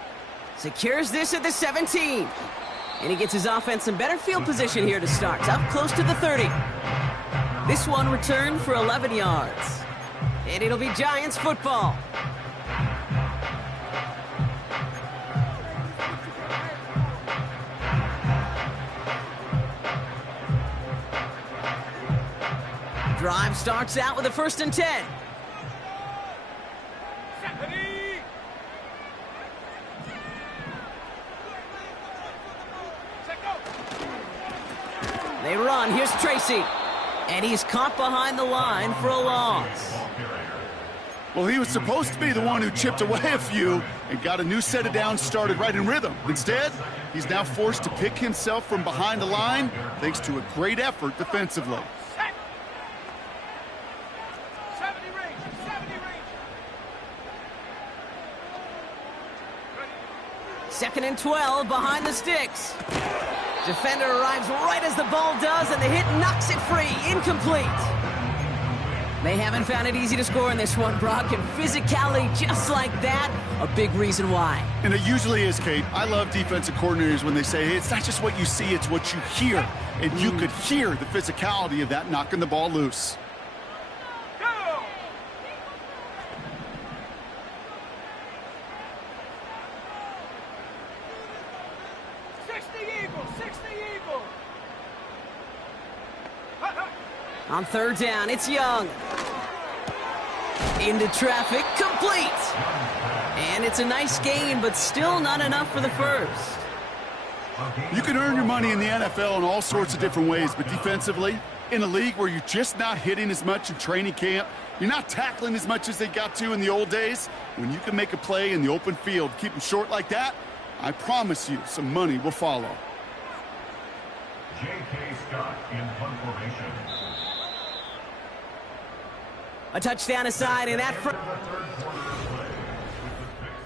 Secures this at the 17. And he gets his offense in better field position here to start. Up close to the 30. This one returned for 11 yards. And it'll be Giants football. Drive starts out with a 1st and 10. They run. Here's Tracy. And he's caught behind the line for a loss. Well, he was supposed to be the one who chipped away a few and got a new set of downs started right in rhythm. Instead, he's now forced to pick himself from behind the line thanks to a great effort defensively. 70 range, 70 range. 2nd and 12 behind the sticks. Defender arrives right as the ball does, and the hit knocks it free. Incomplete. They haven't found it easy to score in this one, Brock, and physicality just like that, a big reason why. And it usually is, Kate. I love defensive coordinators when they say, hey, it's not just what you see, it's what you hear. And you could hear the physicality of that knocking the ball loose. Go! On 3rd down, it's Young. Into traffic, complete. And it's a nice gain, but still not enough for the first. You can earn your money in the NFL in all sorts of different ways, but defensively, In a league where you're just not hitting as much in training camp, you're not tackling as much as they got to in the old days, when you can make a play in the open field, keep them short like that, I promise you some money will follow. J.K. Scott in punt formation. A touchdown aside, and that... The third quarter of play with the fifth.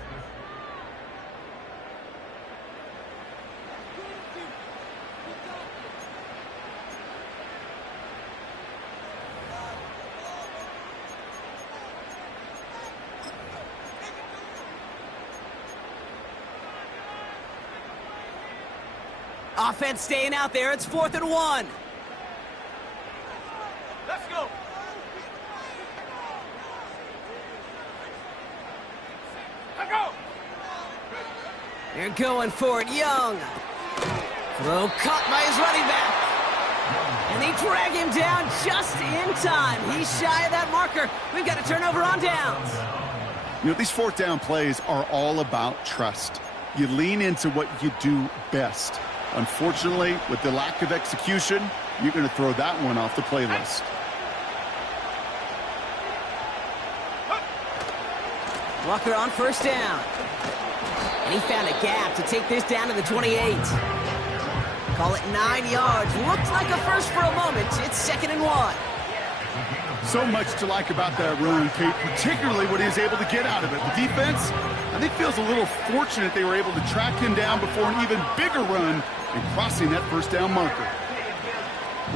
Offense staying out there. It's 4th and 1. Let's go. Let's go. They're going for it. Young. Throw caught by his running back. And they drag him down just in time. He's shy of that marker. We've got a turnover on downs. You know, these 4th down plays are all about trust. You lean into what you do best. Unfortunately, with the lack of execution, you're going to throw that one off the playlist. Walker on 1st down. And he found a gap to take this down to the 28. Call it 9 yards. Looked like a first for a moment. It's 2nd and 1. So much to like about that run, Kate, particularly what he was able to get out of it. The defense, I think, feels a little fortunate they were able to track him down before an even bigger run and crossing that 1st down marker.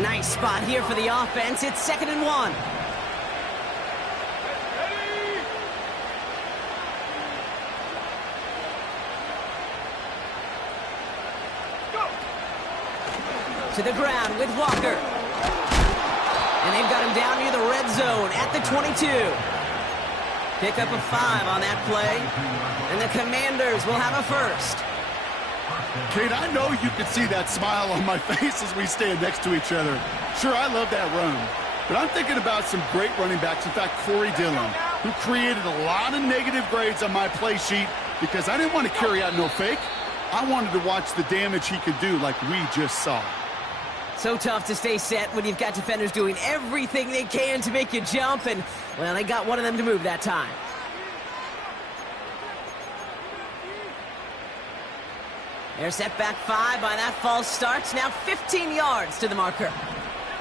Nice spot here for the offense. It's 2nd and 1. To the ground with Walker. And they've got him down near the red zone at the 22. Pick up a 5 on that play. And the Commanders will have a first. Kate, I know you can see that smile on my face as we stand next to each other. Sure, I love that run. But I'm thinking about some great running backs. In fact, Corey Dillon, who created a lot of negative grades on my play sheet because I didn't want to carry out no fake. I wanted to watch the damage he could do like we just saw. So tough to stay set when you've got defenders doing everything they can to make you jump, and, well, they got one of them to move that time. They're set back 5 by that false start. Now 15 yards to the marker.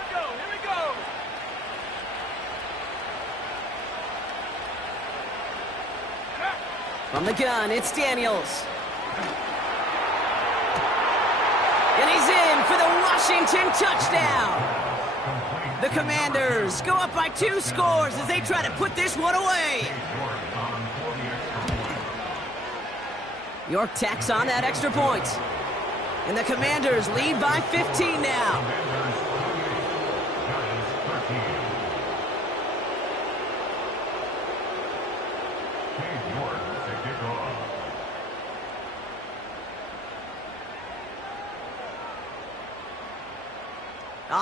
Here we go. From the gun, it's Daniels. And he's in for the Washington touchdown. The Commanders go up by 2 scores as they try to put this one away. York tacks on that extra point. And the Commanders lead by 15 now.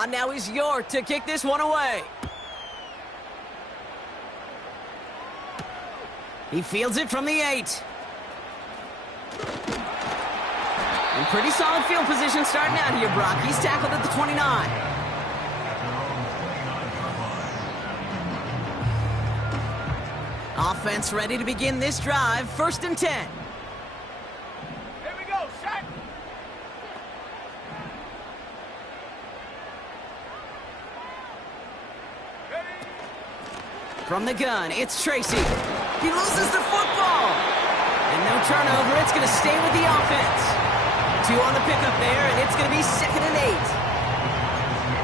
Now is York to kick this one away. He fields it from the 8. In pretty solid field position starting out here, Brock. He's tackled at the 29. Offense ready to begin this drive. 1st and 10. Here we go. Shot. From the gun, it's Tracy. He loses the football. And no turnover. It's going to stay with the offense. 2 on the pickup there, and it's going to be 2nd and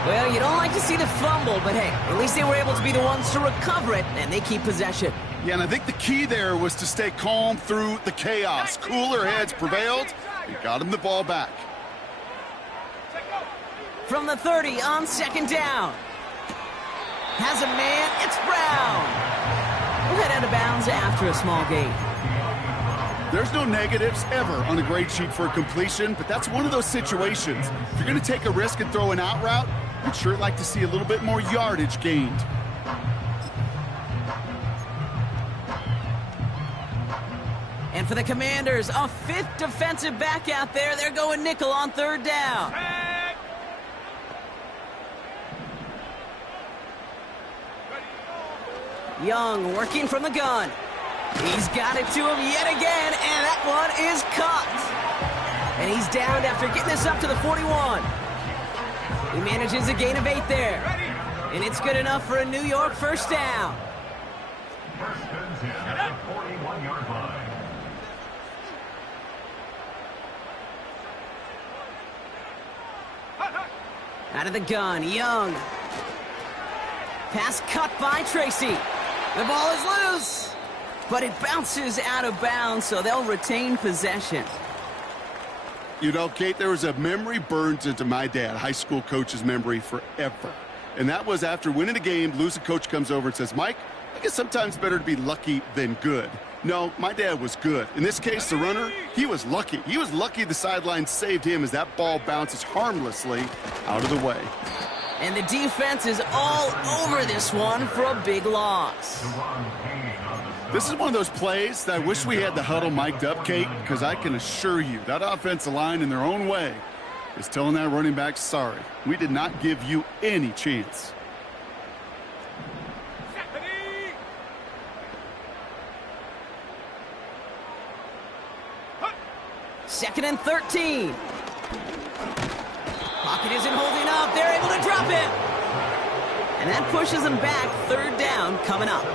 8. Well, you don't like to see the fumble, but hey, at least they were able to be the ones to recover it, and they keep possession. Yeah, and I think the key there was to stay calm through the chaos. Cooler heads prevailed and got him the ball back. From the 30 on 2nd down. Has a man, it's Brown. We'll head out of bounds after a small gain. There's no negatives ever on a grade sheet for a completion, but that's one of those situations. If you're going to take a risk and throw an out route, I'd sure like to see a little bit more yardage gained. And for the Commanders, a 5th defensive back out there. They're going nickel on 3rd down. Young working from the gun. He's got it to him yet again, and that one is caught. And he's downed after getting this up to the 41. He manages a gain of 8 there. And it's good enough for a New York first down. First and 10 at the 41-yard line. Out of the gun, Young. Pass cut by Tracy. The ball is loose, but it bounces out of bounds, so they'll retain possession. You know, Kate, there was a memory burned into my dad, high school coach's memory forever. And that was after winning a game, losing coach comes over and says, Mike, I guess sometimes better to be lucky than good. No, my dad was good. In this case, the runner, he was lucky. He was lucky the sideline saved him as that ball bounces harmlessly out of the way. And the defense is all over this one for a big loss. This is one of those plays that I wish we had the huddle mic'd up, Kate, because I can assure you that offensive line in their own way is telling that running back, sorry, we did not give you any chance. Second and 13. Pocket isn't holding up. They're able to drop it. And that pushes them back. Third down coming up.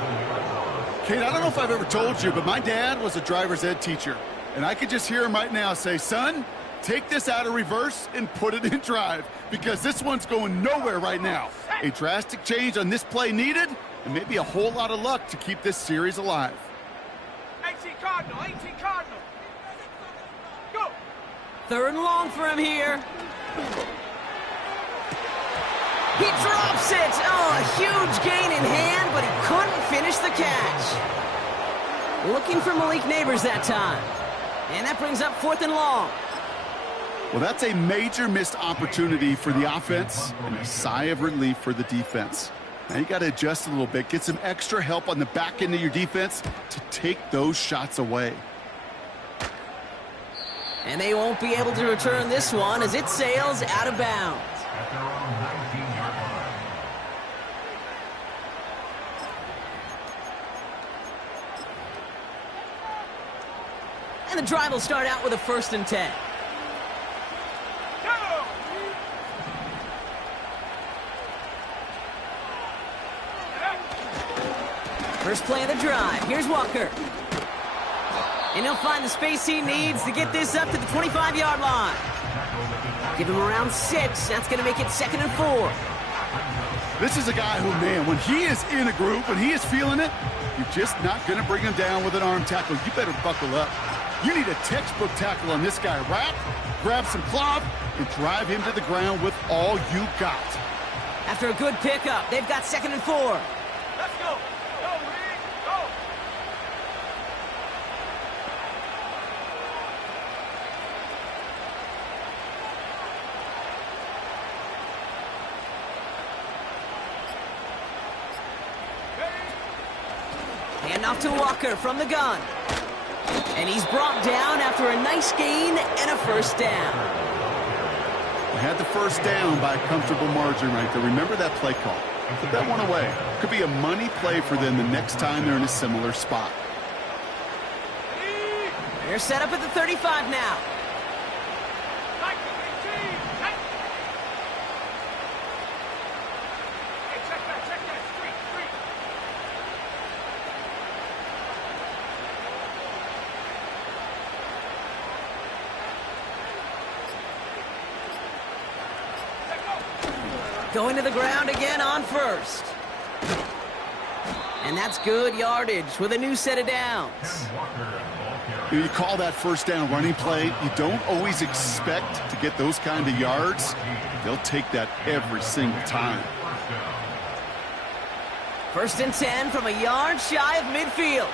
Kate, I don't know if I've ever told you, but my dad was a driver's ed teacher. And I could just hear him right now say, son, take this out of reverse and put it in drive, because this one's going nowhere right now. A drastic change on this play needed, and maybe a whole lot of luck to keep this series alive. 18 Cardinal, 18 Cardinal. Go. Third and long for him here. He drops it. Oh, a huge gain in hand, but he couldn't finish the catch. Looking for Malik Neighbors that time. And that brings up 4th and long. Well, that's a major missed opportunity for the offense and a sigh of relief for the defense. Now you got to adjust a little bit, get some extra help on the back end of your defense to take those shots away. And they won't be able to return this one as it sails out of bounds. At their own 19-yard line. And the drive will start out with a 1st and 10. Go. First play of the drive. Here's Walker. And he'll find the space he needs to get this up to the 25-yard line. Give him around 6. That's going to make it 2nd and 4. This is a guy who, man, when he is in a group, when he is feeling it, you're just not going to bring him down with an arm tackle. You better buckle up. You need a textbook tackle on this guy. Wrap, grab some cloth, and drive him to the ground with all you got. After a good pickup, they've got 2nd and 4. Let's go. Go, Reed. Go. Hand off to Walker from the gun. And he's brought down after a nice gain and a first down. They had the first down by a comfortable margin right there. Remember that play call. Put that one away. Could be a money play for them the next time they're in a similar spot. They're set up at the 35 now. 19, 18. Hey, check that. Street. Going to the ground again on 1st. And that's good yardage with a new set of downs. You call that first down running play. You don't always expect to get those kind of yards. They'll take that every single time. 1st and 10 from a yard shy of midfield.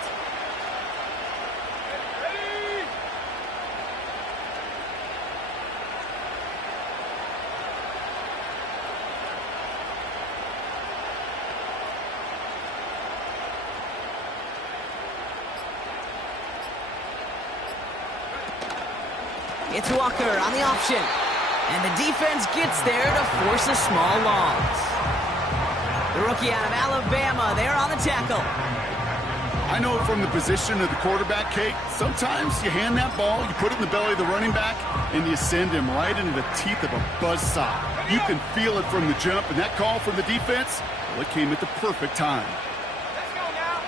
It's Walker on the option. And the defense gets there to force a small loss. The rookie out of Alabama, there on the tackle. I know from the position of the quarterback, Kate, sometimes you hand that ball, you put it in the belly of the running back, and you send him right into the teeth of a buzzsaw. You can feel it from the jump, and that call from the defense, well, it came at the perfect time. Let's go now.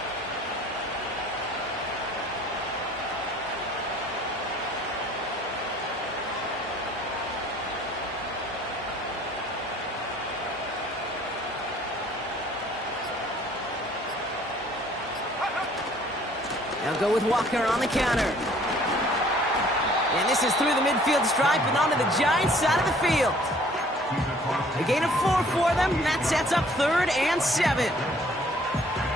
They'll go with Walker on the counter. And this is through the midfield stripe and onto the Giants side of the field. A gain of 4 for them. That sets up 3rd and 7.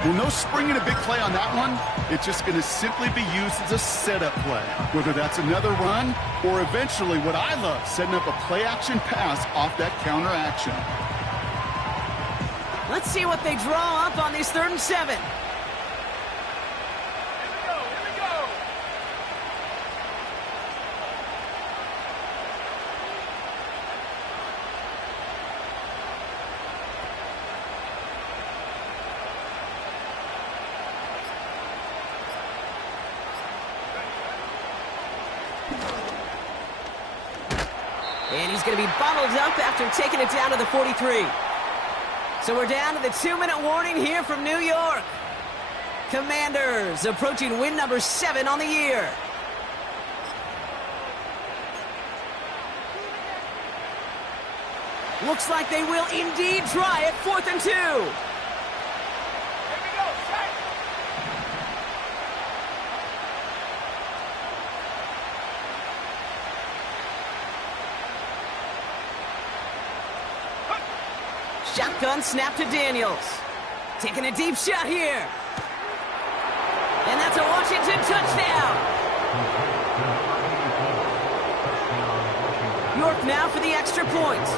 Well, no springing a big play on that one. It's just going to simply be used as a setup play. Whether that's another run or eventually what I love, setting up a play-action pass off that counter action. Let's see what they draw up on this 3rd and 7. And he's going to be bottled up after taking it down to the 43. So we're down to the 2-minute warning here from New York. Commanders approaching win number 7 on the year. Looks like they will indeed try it. 4th and 2. Shotgun snap to Daniels. Taking a deep shot here. And that's a Washington touchdown. York now for the extra point.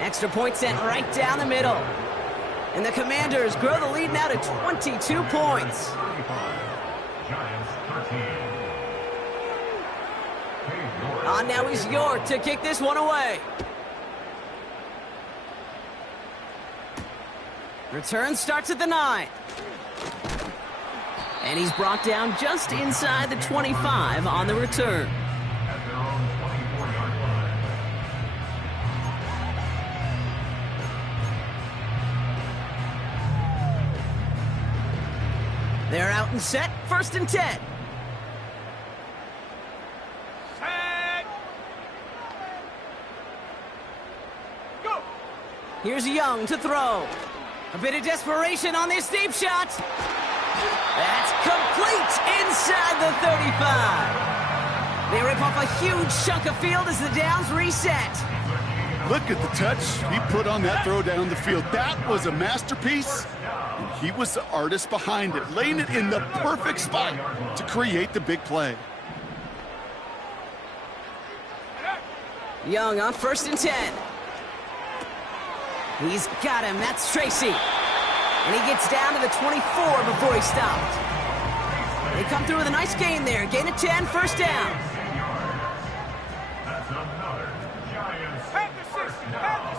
Extra point sent right down the middle. And the Commanders grow the lead now to 22 points. Giants 13. On now is York to kick this one away. Return starts at the 9. And he's brought down just inside the 25 on the return. At their own 24-yard line. They're out and set. 1st and 10. Here's Young to throw. A bit of desperation on this deep shot. That's complete inside the 35. They rip off a huge chunk of field as the downs reset. Look at the touch he put on that throw down the field. That was a masterpiece. And he was the artist behind it, laying it in the perfect spot to create the big play. Young on 1st and 10. He's got him. That's Tracy. And he gets down to the 24 before he stopped. They come through with a nice gain there. Gain of 10, 1st down. That's another Giants first down.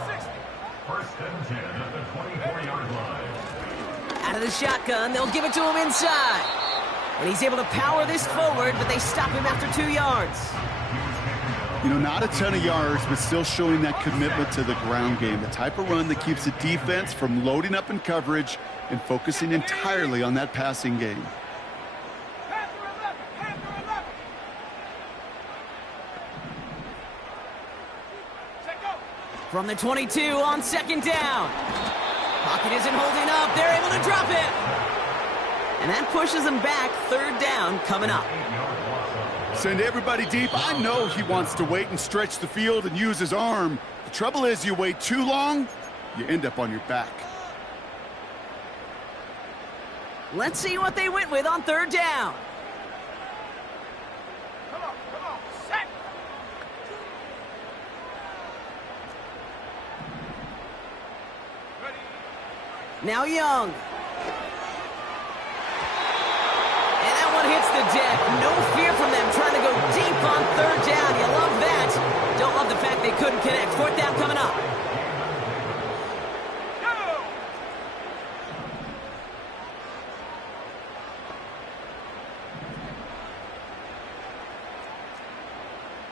1st and 10 at the 24-yard line. Out of the shotgun, they'll give it to him inside. And he's able to power this forward, but they stop him after 2 yards. You know, not a ton of yards, but still showing that commitment to the ground game. The type of run that keeps the defense from loading up in coverage and focusing entirely on that passing game. From the 22 on 2nd down. Pocket isn't holding up. They're able to drop it. And that pushes them back. 3rd down coming up. Send everybody deep. I know he wants to wait and stretch the field and use his arm. The trouble is, you wait too long, you end up on your back. Let's see what they went with on 3rd down. Come on, set. Ready. Now Young. And that one hits the deck. No fear from them trying to go deep on 3rd down. You love that. Don't love the fact they couldn't connect. Fourth down coming up. Go!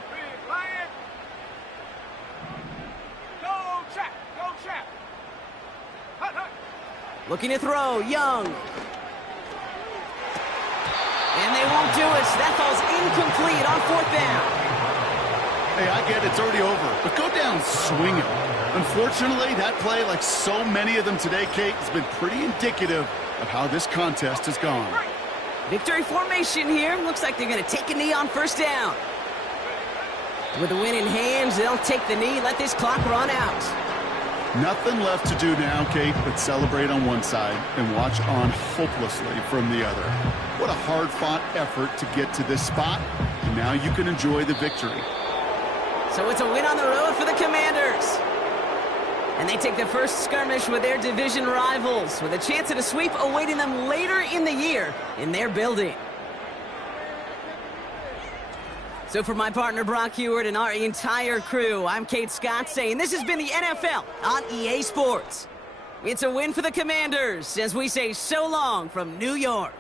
Big Lion! Go, Chap! Go, Chap! Hut, hut! Looking to throw, Young. And they won't do it, so that falls incomplete on fourth down. Hey, I get it's already over, but go down swinging. Unfortunately, that play, like so many of them today, Kate, has been pretty indicative of how this contest has gone. Victory formation here. Looks like they're going to take a knee on first down. With the win in hands, they'll take the knee, let this clock run out. Nothing left to do now, Kate, but celebrate on one side and watch on hopelessly from the other. What a hard-fought effort to get to this spot, and now you can enjoy the victory. So it's a win on the road for the Commanders. And they take the first skirmish with their division rivals, with a chance at a sweep awaiting them later in the year in their building. So for my partner Brock Heward and our entire crew, I'm Kate Scott saying this has been the NFL on EA Sports. It's a win for the Commanders as we say so long from New York.